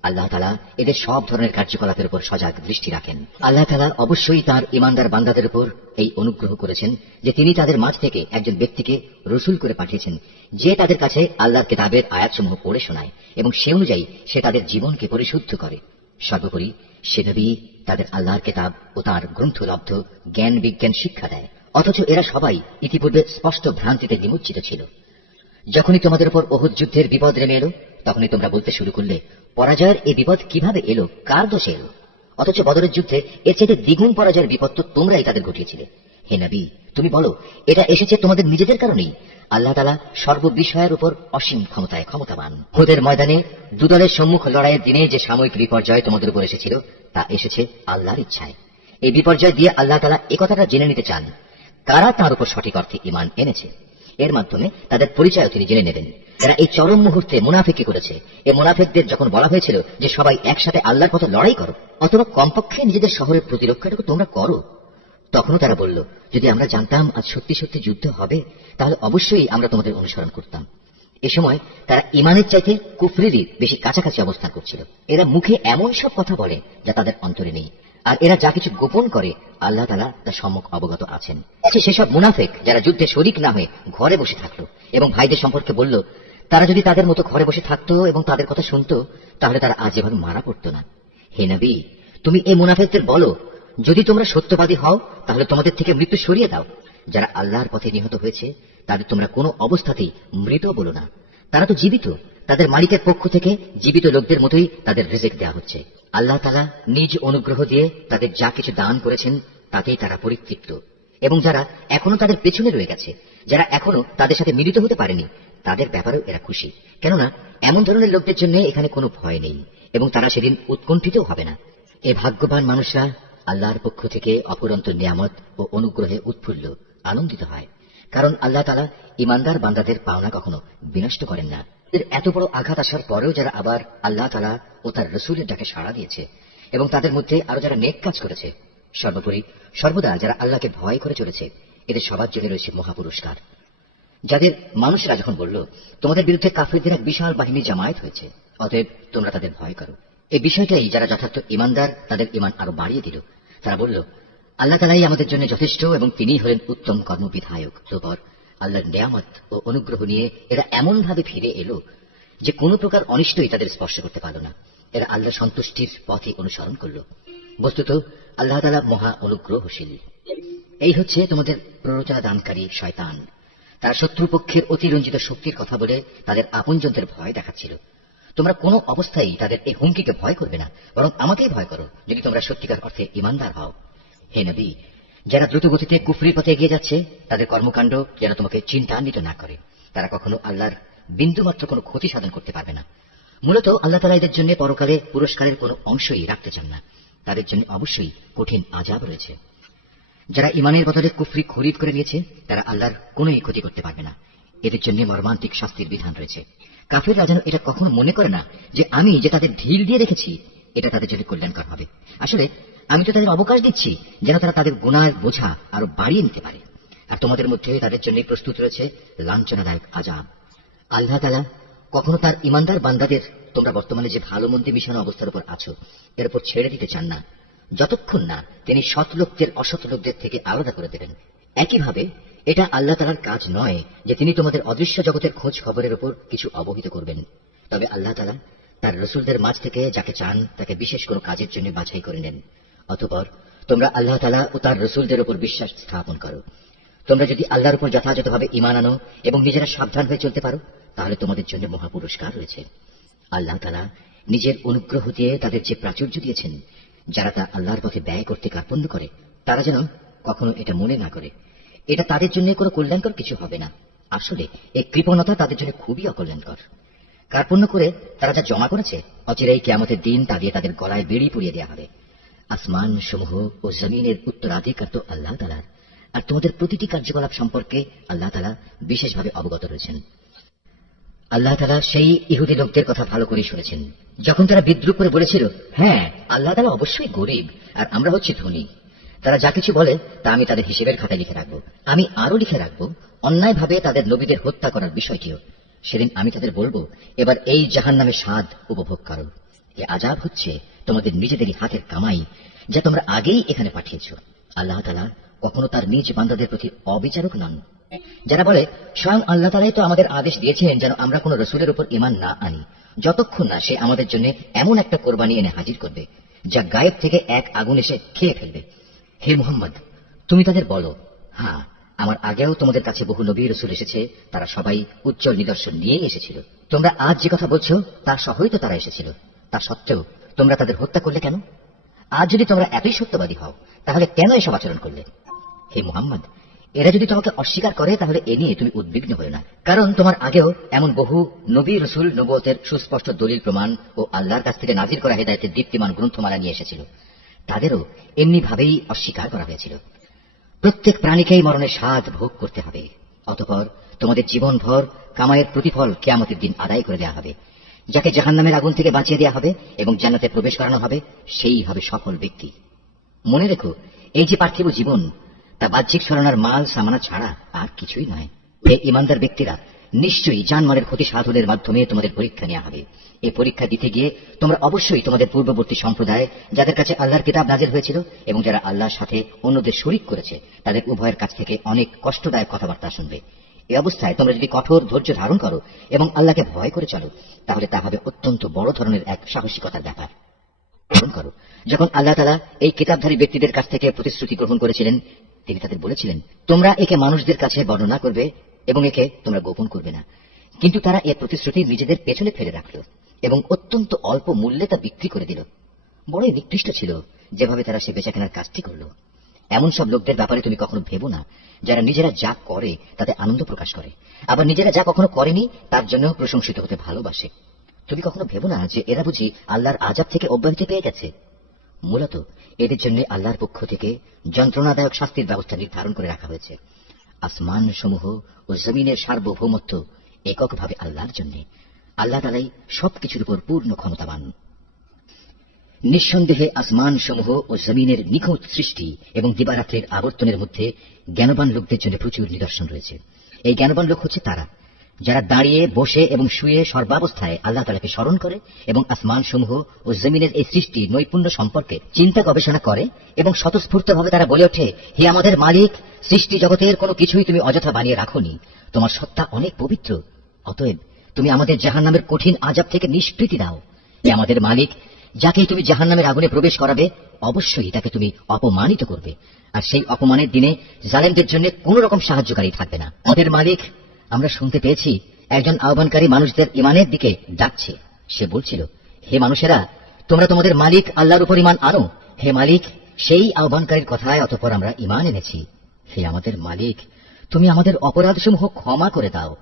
আল্লাহ তাআলা এদের সব ধরনের কার্যকলাপের উপর সজাগ দৃষ্টি রাখেন। আল্লাহ তাআলা অবশ্যই তার ঈমানদার বান্দাদের উপর এই অনুগ্রহ করেছেন যে তিনি তাদের মাঝ থেকে একজন ব্যক্তিকে রসুল করে পাঠিয়েছেন, যে তাদের কাছে আল্লাহর কিতাবের আয়াতসমূহ পড়ে শোনায় এবং সে অনুযায়ী সে তাদের জীবনকে পরিশুদ্ধ করে। সর্বোপরি সে নবী তাদের আল্লাহর কিতাব ও তার গ্রন্থলব্ধ জ্ঞান বিজ্ঞান শিক্ষা দেয়। অথচ এরা সবাই ইতিপূর্বে স্পষ্ট ভ্রান্তিতে নিমজ্জিত ছিল। যখনই তোমাদের উপর উহুদ যুদ্ধের বিপদ নেমে এলো, তখনই তোমরা বলতে শুরু করলে, পরাজয়ের এই বিপদ কিভাবে এলো, কার দোষে এলো? অথচ বদরের যুদ্ধে এর চাইতে দ্বিগুণ পরাজয়ের বিপদ তো তোমরাই তাদের ঘটিয়েছিলে। হে নবী, তুমি বলো, এটা এসেছে তোমাদের নিজেদের কারণেই। আল্লাহ তাআলা সর্ববিষয়ের উপর অসীম ক্ষমতায় ক্ষমতাবান। উহুদের ময়দানে দুদলের সম্মুখ লড়াইয়ের দিনে যে সাময়িক বিপর্যয় তোমাদের উপর এসেছিল, তা এসেছে আল্লাহর ইচ্ছায়। এই বিপর্যয় দিয়ে আল্লাহ তাআলা একথাটা জেনে নিতে চান, কারা তার উপর সঠিক অর্থে ঈমান এনেছে। এর মাধ্যমে তাদের পরিচয় তিনি জেনে নেবেন। এরা এই চরম মুহূর্তে মুনাফিকি করেছে। এই মুনাফিকদের যখন বলা হয়েছিল যে সবাই একসাথে আল্লাহর পথে লড়াই করো, অথবা কমপক্ষে নিজেদের শহরের প্রতিরক্ষাটুকু তোমরা করো, তখনও তারা বলল, যদি আমরা জানতাম আজ সত্যি সত্যি যুদ্ধ হবে, তাহলে অবশ্যই আমরা তোমাদের অনুসরণ করতাম। এ সময় তারা ঈমানের চাইতে কুফরিরই বেশি কাছাকাছি অবস্থান করছিল। এরা মুখে এমন সব কথা বলে যা তাদের অন্তরে নেই। আর এরা যা কিছু গোপন করে আল্লাহ তাআলা তা সম্যক অবগত আছেন। সেসব মুনাফিক যারা যুদ্ধে শরিক না হয়ে ঘরে বসে থাকলো এবং ভাইদের সম্পর্কে বলল, তারা যদি তাদের মতো ঘরে বসে থাকতো এবং তাদের কথা শুনতো, তাহলে তারা আজ এভাবে মারা পড়তো না। হে নবী, তুমি এই মুনাফিকদের বলো, যদি তোমরা সত্যবাদী হও তাহলে তোমাদের থেকে মৃত্যু সরিয়ে দাও। যারা আল্লাহর পথে নিহত হয়েছে তাদের তোমরা কোনো অবস্থাতেই মৃত বলো না। তারা তো জীবিত, তাদের মালিকের পক্ষ থেকে জীবিত লোকদের মতোই তাদের রিজিক দেওয়া হচ্ছে। আল্লাহ তাআলা নিজ অনুগ্রহ দিয়ে তাদের যা কিছু দান করেছেন তাতেই তারা পরিতৃপ্ত। এবং যারা এখনো তাদের পেছনে রয়ে গেছে, যারা এখনো তাদের সাথে মিলিত হতে পারেনি, তাদের ব্যাপারেও এরা খুশি। কেননা এমন ধরনের লোকদের জন্য এখানে কোনো ভয় নেই এবং তারা সেদিন উৎকণ্ঠিত হবে না। এই ভাগ্যবান মানুষরা আল্লাহর পক্ষ থেকে অফুরন্ত নিয়ামত ও অনুগ্রহে উৎফুল্ল আনন্দিত হয়, কারণ আল্লাহ তাআলা ঈমানদার বান্দাদের পাওনা কখনো বিনষ্ট করেন না। এত বড় আঘাত আসার পরেও যারা আবার আল্লাহ তাআলা ও তার রাসূলের ডাকে সাড়া দিয়েছে এবং তাদের মধ্যে আরো যারা নেক কাজ করেছে, সর্বোপরি সর্বদা যারা আল্লাহকে ভয় করে চলেছে, এদের সবার জন্য রয়েছে মহাপুরস্কার। যাদের মানুষরা যখন বলল, তোমাদের বিরুদ্ধে কাফিরদের এক বিশাল বাহিনীর জামায়াত হয়েছে, অতএব তোমরা তাদের ভয় করো, এই বিষয়টাই যারা যথার্থ ঈমানদার তাদের ঈমান আরো বাড়িয়ে দিল। তারা বলল, আল্লাহ তাআলাই আমাদের জন্য যথেষ্ট এবং তিনিই হলেন উত্তম কর্মবিধায়ক। তারপর আল্লাহর নিয়ামত ও অনুগ্রহ নিয়ে এরা এমন ভাবে ফিরে এলো যে কোনো প্রকার অনিষ্টই তাদের স্পর্শ করতে পারল না। এরা আল্লাহর সন্তুষ্টির পথে অনুসরণ করল। বস্তুত আল্লাহ তাআলা মহা অনুগ্রহশীল। এই হচ্ছে তোমাদের প্ররোচনা দানকারী শয়তান। তারা শত্রুপক্ষের অতিরঞ্জিত শক্তির কথা বলে তাদের আপনজনদের ভয় দেখাচ্ছিল। তোমরা কোনো অবস্থায় তাদের এই হুমকিকে ভয় করবে না, বরং আমাকেই ভয় করো, যদি তোমরা সত্যিকার অর্থে ঈমানদার হও। হে নবী, যারা দ্রুত গতিতে কুফরির পথে এগিয়ে যাচ্ছে, তাদের কর্মকাণ্ড যেন তোমাকে চিন্তান্বিত না করে। তারা কখনো আল্লাহর বিন্দুমাত্র কোনো ক্ষতি সাধন করতে পারবে না। মূলত আল্লাহ তাআলা এদের জন্য পরকালে পুরস্কারের কোনো অংশই রাখতে চান না। তাদের জন্য অবশ্যই কঠিন আযাব রয়েছে। যারা ঈমানের বদলে কুফরি খরিদ করে নিয়েছে, তারা আল্লাহর কোনোই ক্ষতি করতে পারবে না। এদের জন্য মর্মান্তিক শাস্তির বিধান রয়েছে। কাফিররা যেন এটা কখনো মনে করে না যে আমি যে তাদের ঢিল দিয়ে রেখেছি এটা তাদের জন্য কল্যাণকর হবে। আসলে আমি তো তাদের অবকাশ দিচ্ছি যেন তারা তাদের গুনাহের বোঝা আরো বাড়িয়ে নিতে পারে। আর তোমাদের মধ্যে তাদের জন্য প্রস্তুত রয়েছে লাঞ্ছনাদায়ক আযাব। আল্লাহ তাআলা কখনো তার ঈমানদার বান্দাদের তোমরা বর্তমানে যে ভালো মন্দে মিশানো অবস্থার উপর আছো এর উপর ছেড়ে দিতে চান না, যতক্ষণ না তিনি সৎ লোকদের অসৎ লোকদের থেকে আলাদা করে দেবেন। একইভাবে এটা আল্লাহ তাআলার কাজ নয় যে তিনি তোমাদের অদৃশ্য জগতের খোঁজ খবরের উপর কিছু অবহিত করবেন। তবে আল্লাহ তাআলা তার রাসূলদের মাঝ থেকে যাকে চান তাকে বিশেষ কোনো কাজের জন্য বাছাই করে নেন। অতঃপর তোমরা আল্লাহ তাআলা ও তার রাসূলদের উপর বিশ্বাস স্থাপন করো। তোমরা যদি আল্লাহর উপর যথাযথভাবে ঈমান আনো এবং নিজেরা সাবধান হয়ে চলতে পারো, তাহলে তোমাদের জন্য মহাপুরস্কার রয়েছে। আল্লাহ তাআলা নিজের অনুগ্রহ দিয়ে তাদের যে প্রাচুর্য দিয়েছেন, যারা তা আল্লাহর পথে ব্যয় করতে কার্পণ্য করে, তারা যেন কখনো এটা মনে না করে এটা তাদের জন্য কোনো কল্যাণকর কিছু হবে না। আসলে এই কৃপণতা তাদের জন্য খুবই অকল্যাণকর। কার্পণ্য করে তারা যা জমা করেছে, অচিরেই কিয়ামতের দিন তা দিয়ে তাদের গলায় বেড়ি পুড়িয়ে দেওয়া হবে। আসমান সমূহ ও জমিনের উত্তরাধিকার তো আল্লাহ তাআলার, আর তোমাদের প্রতিটি কার্যকলাপ সম্পর্কে আল্লাহ তাআলা বিশেষভাবে অবগত রয়েছেন। আল্লাহ তাআলা সেই ইহুদি লোকদের কথা ভালো করেই শুনেছেন, যখন তারা বিদ্রুপ করে বলেছিল, হ্যাঁ আল্লাহ তাআলা অবশ্যই গরীব আর আমরা হচ্ছি ধনী। তারা যা কিছু বলে তা আমি তাদের হিসেবের খাতায় লিখে রাখবো। আমি আরো লিখে রাখবো অন্যায়ভাবে তাদের নবীদের হত্যা করার বিষয়টিও। সেদিন আমি তাদের বলবো, এবার এই জাহান্নামের স্বাদ উপভোগ করো। এ আযাব হচ্ছে তোমাদের নিজেদেরই হাতের কামাই, যা তোমরা আগেই এখানে পাঠিয়েছ। আল্লাহ তাআলা কখনো তার নিজ বান্দাদের প্রতি অবিচারক নন। যারা বলে, স্বয়ং আল্লাহ তাআলাই তো আমাদের আদেশ দিয়েছেন যেন আমরা কোন রাসূলের উপর ঈমান না আনি, যতক্ষণ না সে আমাদের জন্য এমন একটা কোরবানি এনে হাজির করবে যা গায়েব থেকে এক আগুন এসে খেয়ে ফেলবে। হে মুহাম্মদ, তুমি তাদের বলো, হ্যাঁ আমার আগেও তোমাদের কাছে বহু নবী রাসূল এসেছে, তারা সবাই উজ্জ্বল নিদর্শন নিয়েই এসেছিল। তোমরা আজ যে কথা বলছো তার সহই তো তারা এসেছিল। তা সত্ত্বেও তোমরা তাদের হত্যা করলে কেন? আজ যদি তোমরা এতই সত্যবাদী হও, তাহলে কেন এসব আচরণ করলে? হে মুহাম্মদ, এরা যদি তোমাকে অস্বীকার করে তাহলে এ নিয়ে তুমি উদ্বিগ্ন হও না, কারণ তোমার আগেও এমন বহু নবী রাসূল নবুয়তের সুস্পষ্ট দলিল প্রমাণ ও আল্লাহর কাছ থেকে নাজিল করা হেদায়েতের দীপ্তিমান গ্রন্থমালা নিয়ে এসেছিল। তাদেরও এমনি ভাবেই অস্বীকার করা হয়েছিল। প্রত্যেক প্রাণীকেই মরণের স্বাদ ভোগ করতে হবে। অতঃপর তোমাদের জীবনভর কামাইয়ের প্রতিফল কিয়ামতের দিন আদায় করে দেওয়া হবে। যাকে জাহান্নামের আগুন থেকে বাঁচিয়ে দেওয়া হবে এবং জান্নাতে প্রবেশ করানো হবে, সেই হবে সফল ব্যক্তি। মনে রেখো, এই যে পার্থিব জীবন তা বাহ্যিক ছলনার মাল সামানা ছাড়া আর কিছুই নয়। হে ঈমানদার ব্যক্তিরা, নিশ্চয়ই জানমালের ক্ষতি সাধনের মাধ্যমে তোমাদের পরীক্ষা নেওয়া হবে। এই পরীক্ষা দিতে গিয়ে তোমরা অবশ্যই তোমাদের পূর্ববর্তী সম্প্রদায় যাদের কাছে আল্লাহর কিতাব নাজিল হয়েছিল এবং যারা আল্লাহর সাথে অন্যদের শরীক করেছে তাদের উভয়ের কাছ থেকে অনেক কষ্টদায়ক কথাবার্তা শুনবে। এই অবস্থায় তোমরা যদি কঠোর ধৈর্য ধারণ করো এবং আল্লাহকে ভয় করে চলো তাহলে তা হবে অত্যন্ত বড় ধরনের এক সাহসিকতার ব্যাপার। গ্রহণ করো, যখন আল্লাহ তাআলা এই কিতাবধারী ব্যক্তিদের কাছ থেকে প্রতিশ্রুতি গ্রহণ করেছিলেন তিনি তাদের বলেছিলেন তোমরা একে মানুষদের কাছে বর্ণনা করবে এবং একে তোমরা গোপন করবে না, কিন্তু তারা এর প্রতিশ্রুতি নিজেদের পেছনে ফেলে রাখল এবং অত্যন্ত অল্প মূল্যে তা বিক্রি করে দিল। বড়ই নিকৃষ্ট ছিল যেভাবে তারা সে বেচাকেনার কাজটি করল। এমন সব লোকদের ব্যাপারে তুমি কখনো ভেবো না যারা নিজেরা যা করে তাতে আনন্দ প্রকাশ করে, আবার নিজেরা যা কখনো করেনি তার জন্য প্রশংসিত হতে ভালোবাসে। তুমি কখনো ভেবো না যে এরা বুঝি আল্লাহর আযাব থেকে অব্যাহতি পেয়ে গেছে। মূলত এদের জন্য আল্লাহর পক্ষ থেকে যন্ত্রণাদায়ক শাস্তির ব্যবস্থা নির্ধারণ করে রাখা হয়েছে। আসমান সমূহ ও জমিনের সার্বভৌমত্ব এককভাবে আল্লাহর জন্য। আল্লাহ তাআলাই সবকিছুর উপর পূর্ণ ক্ষমতাবান। নিঃসন্দেহে আসমান সমূহ ও জমিনের নিখুঁত সৃষ্টি এবং দিবারাত্রির আবর্তনের মধ্যে জ্ঞানবান লোকদের জন্য প্রচুর নিদর্শন রয়েছে। এই জ্ঞানবান লোক হচ্ছে তারা যারা দাঁড়িয়ে বসে এবং শুয়ে সর্বাবস্থায় আল্লাহ তাআলাকে স্মরণ করে এবং আসমান সমূহ ও জমিনের এই সৃষ্টি নৈপুণ্য সম্পর্কে চিন্তা গবেষণা করে এবং স্বতঃস্ফূর্তভাবে তারা বলে ওঠে, হে আমাদের মালিক, সৃষ্টি জগতের কোনো কিছুই তুমি অযথা বানিয়ে রাখোনি, তোমার সত্তা অনেক পবিত্র, অতএব তুমি আমাদের জাহান্নামের কঠিন আযাব থেকে নিষ্কৃতি দাও। হে আমাদের মালিক, যাকে তুমি জাহান্নামের আগুনে প্রবেশ করাবে অবশ্যই তাকে তুমি অপমানিত করবে, আর সেই অপমানের দিনে জালেমদের জন্য কোন রকম সাহায্যকারী থাকবে না। আমাদের মালিক, আমরা শুনতে পেয়েছি একজন আহ্বানকারী মানুষদের ঈমানের দিকে ডাকছে। সে বলছিল, হে মানুষেরা, তোমরা তোমাদের মালিক আল্লাহর উপর ঈমান আনো। হে মালিক, সেই আহ্বানকারীর কথায় অতঃপর আমরা ঈমান এনেছি। হে আমাদের মালিক, তুমি আমাদের অপরাধসমূহ ক্ষমা করে দাও,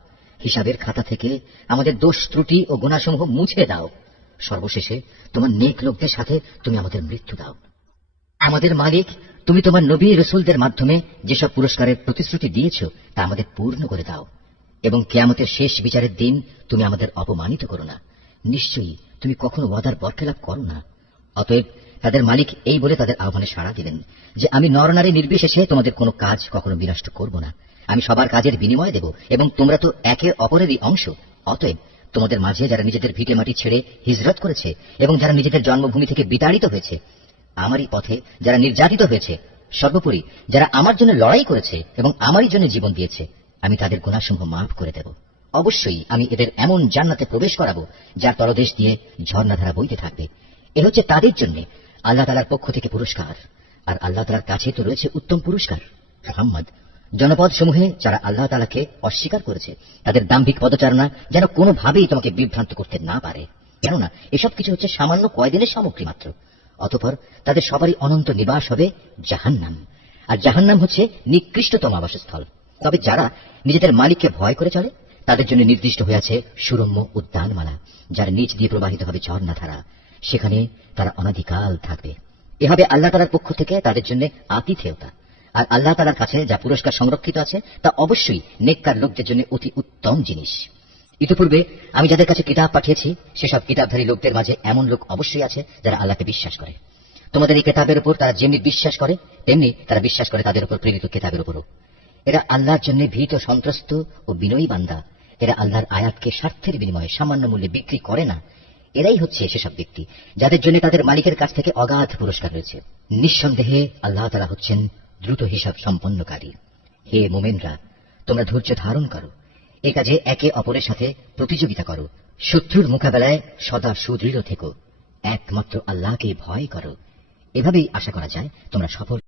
হিসাবের খাতা থেকে আমাদের দোষ ত্রুটি ও গুনাহসমূহ মুছে দাও, সর্বশেষে তোমার নেক লোকদের সাথে তুমি আমাদের মৃত্যু দাও। আমাদের মালিক, তুমি তোমার নবী রাসূলদের মাধ্যমে যেসব পুরস্কারের প্রতিশ্রুতি দিয়েছ তা আমাদের পূর্ণ করে দাও এবং কিয়ামতের শেষ বিচারের দিন তুমি আমাদের অপমানিত করো না। নিশ্চয়ই তুমি কখনো ওয়াদার বরখেলাপ করো না। অতএব তাদের মালিক এই বলে তাদের আহ্বানে সাড়া দিলেন যে আমি নরনারী নির্বিশেষে তোমাদের কোনো কাজ কখনো বিনষ্ট করব না, আমি সবার কাজের বিনিময় দেব এবং তোমরা তো একে অপরেরই অংশ। অতএব তোমাদের মাঝে যারা নিজেদের ভিটে মাটি ছেড়ে হিজরত করেছে এবং যারা নিজেদের জন্মভূমি থেকে বিতাড়িত হয়েছে, আমারই পথে যারা নির্যাতিত হয়েছে, সর্বোপরি যারা আমার জন্য লড়াই করেছে এবং আমারই জন্য জীবন দিয়েছে, আমি তাদের গুনাহসমূহ মাফ করে দেব। অবশ্যই আমি এদের এমন জান্নাতে প্রবেশ করাবো যার তলদেশ দিয়ে ঝর্ণাধারা বইতে থাকবে। এ হচ্ছে তাদের জন্য আল্লাহ তাআলার পক্ষ থেকে পুরস্কার, আর আল্লাহ তাআলার কাছে তো রয়েছে উত্তম পুরস্কার। মুহাম্মদ, জনপদ সমূহে যারা আল্লাহ তাআলাকে অস্বীকার করেছে তাদের দাম্ভিক পদচারণা যেন কোনোভাবেই তোমাকে বিভ্রান্ত করতে না পারে, কেননা এসব কিছু হচ্ছে সামান্য কয়দিনের সামগ্রী মাত্র। অতঃপর তাদের সবারই অনন্ত নিবাস হবে জাহান্নাম, আর জাহান্নাম হচ্ছে নিকৃষ্টতম আবাসস্থল। তবে যারা নিজেদের মালিককে ভয় করে চলে তাদের জন্য নির্দিষ্ট হয়ে আছে সুরম্য উদ্যানমালা, যার নিচ দিয়ে প্রবাহিত হবে ঝর্ণাধারা, সেখানে তারা অনাদিকাল থাকবে। এভাবে আল্লাহ তাআলার পক্ষ থেকে তাদের জন্য আতিথেয়তা। আর আল্লাহ তাআলার কাছে যা পুরস্কার সংরক্ষিত আছে তা অবশ্যই নেককার লোকদের জন্য অতি উত্তম জিনিস। ইতিপূর্বে আমি যাদের কাছে কিতাব পাঠিয়েছি সেসব কিতাবধারী লোকদের মাঝে এমন লোক অবশ্যই আছে যারা আল্লাহকে বিশ্বাস করে। তোমাদের এই কিতাবের উপর তারা যেমনি বিশ্বাস করে তেমনি তারা বিশ্বাস করে তাদের উপর প্রেরিত কিতাবের উপরও। এরা আল্লাহর জন্য ভীত সন্ত্রস্ত ও বিনয়ী বান্দা। এরা আল্লাহর আয়াতকে স্বার্থের বিনিময়ে সামান্য মূল্যে বিক্রি করে না। এরাই হচ্ছে সেসব ব্যক্তি যাদের জন্য তাদের মালিকের কাছ থেকে অগাধ পুরস্কার রয়েছে। নিঃসন্দেহে আল্লাহ তাআলা হচ্ছেন দ্রুত হিসাব সম্পন্নকারী। হে মুমিনরা, তোমরা ধৈর্য ধারণ করো, এ কাজে একে অপরের সাথে প্রতিযোগিতা করো, শত্রুর মোকাবেলায় সদা সুদৃঢ় থেকো, একমাত্র আল্লাহকে ভয় করো। এভাবেই আশা করা যায় তোমরা সফল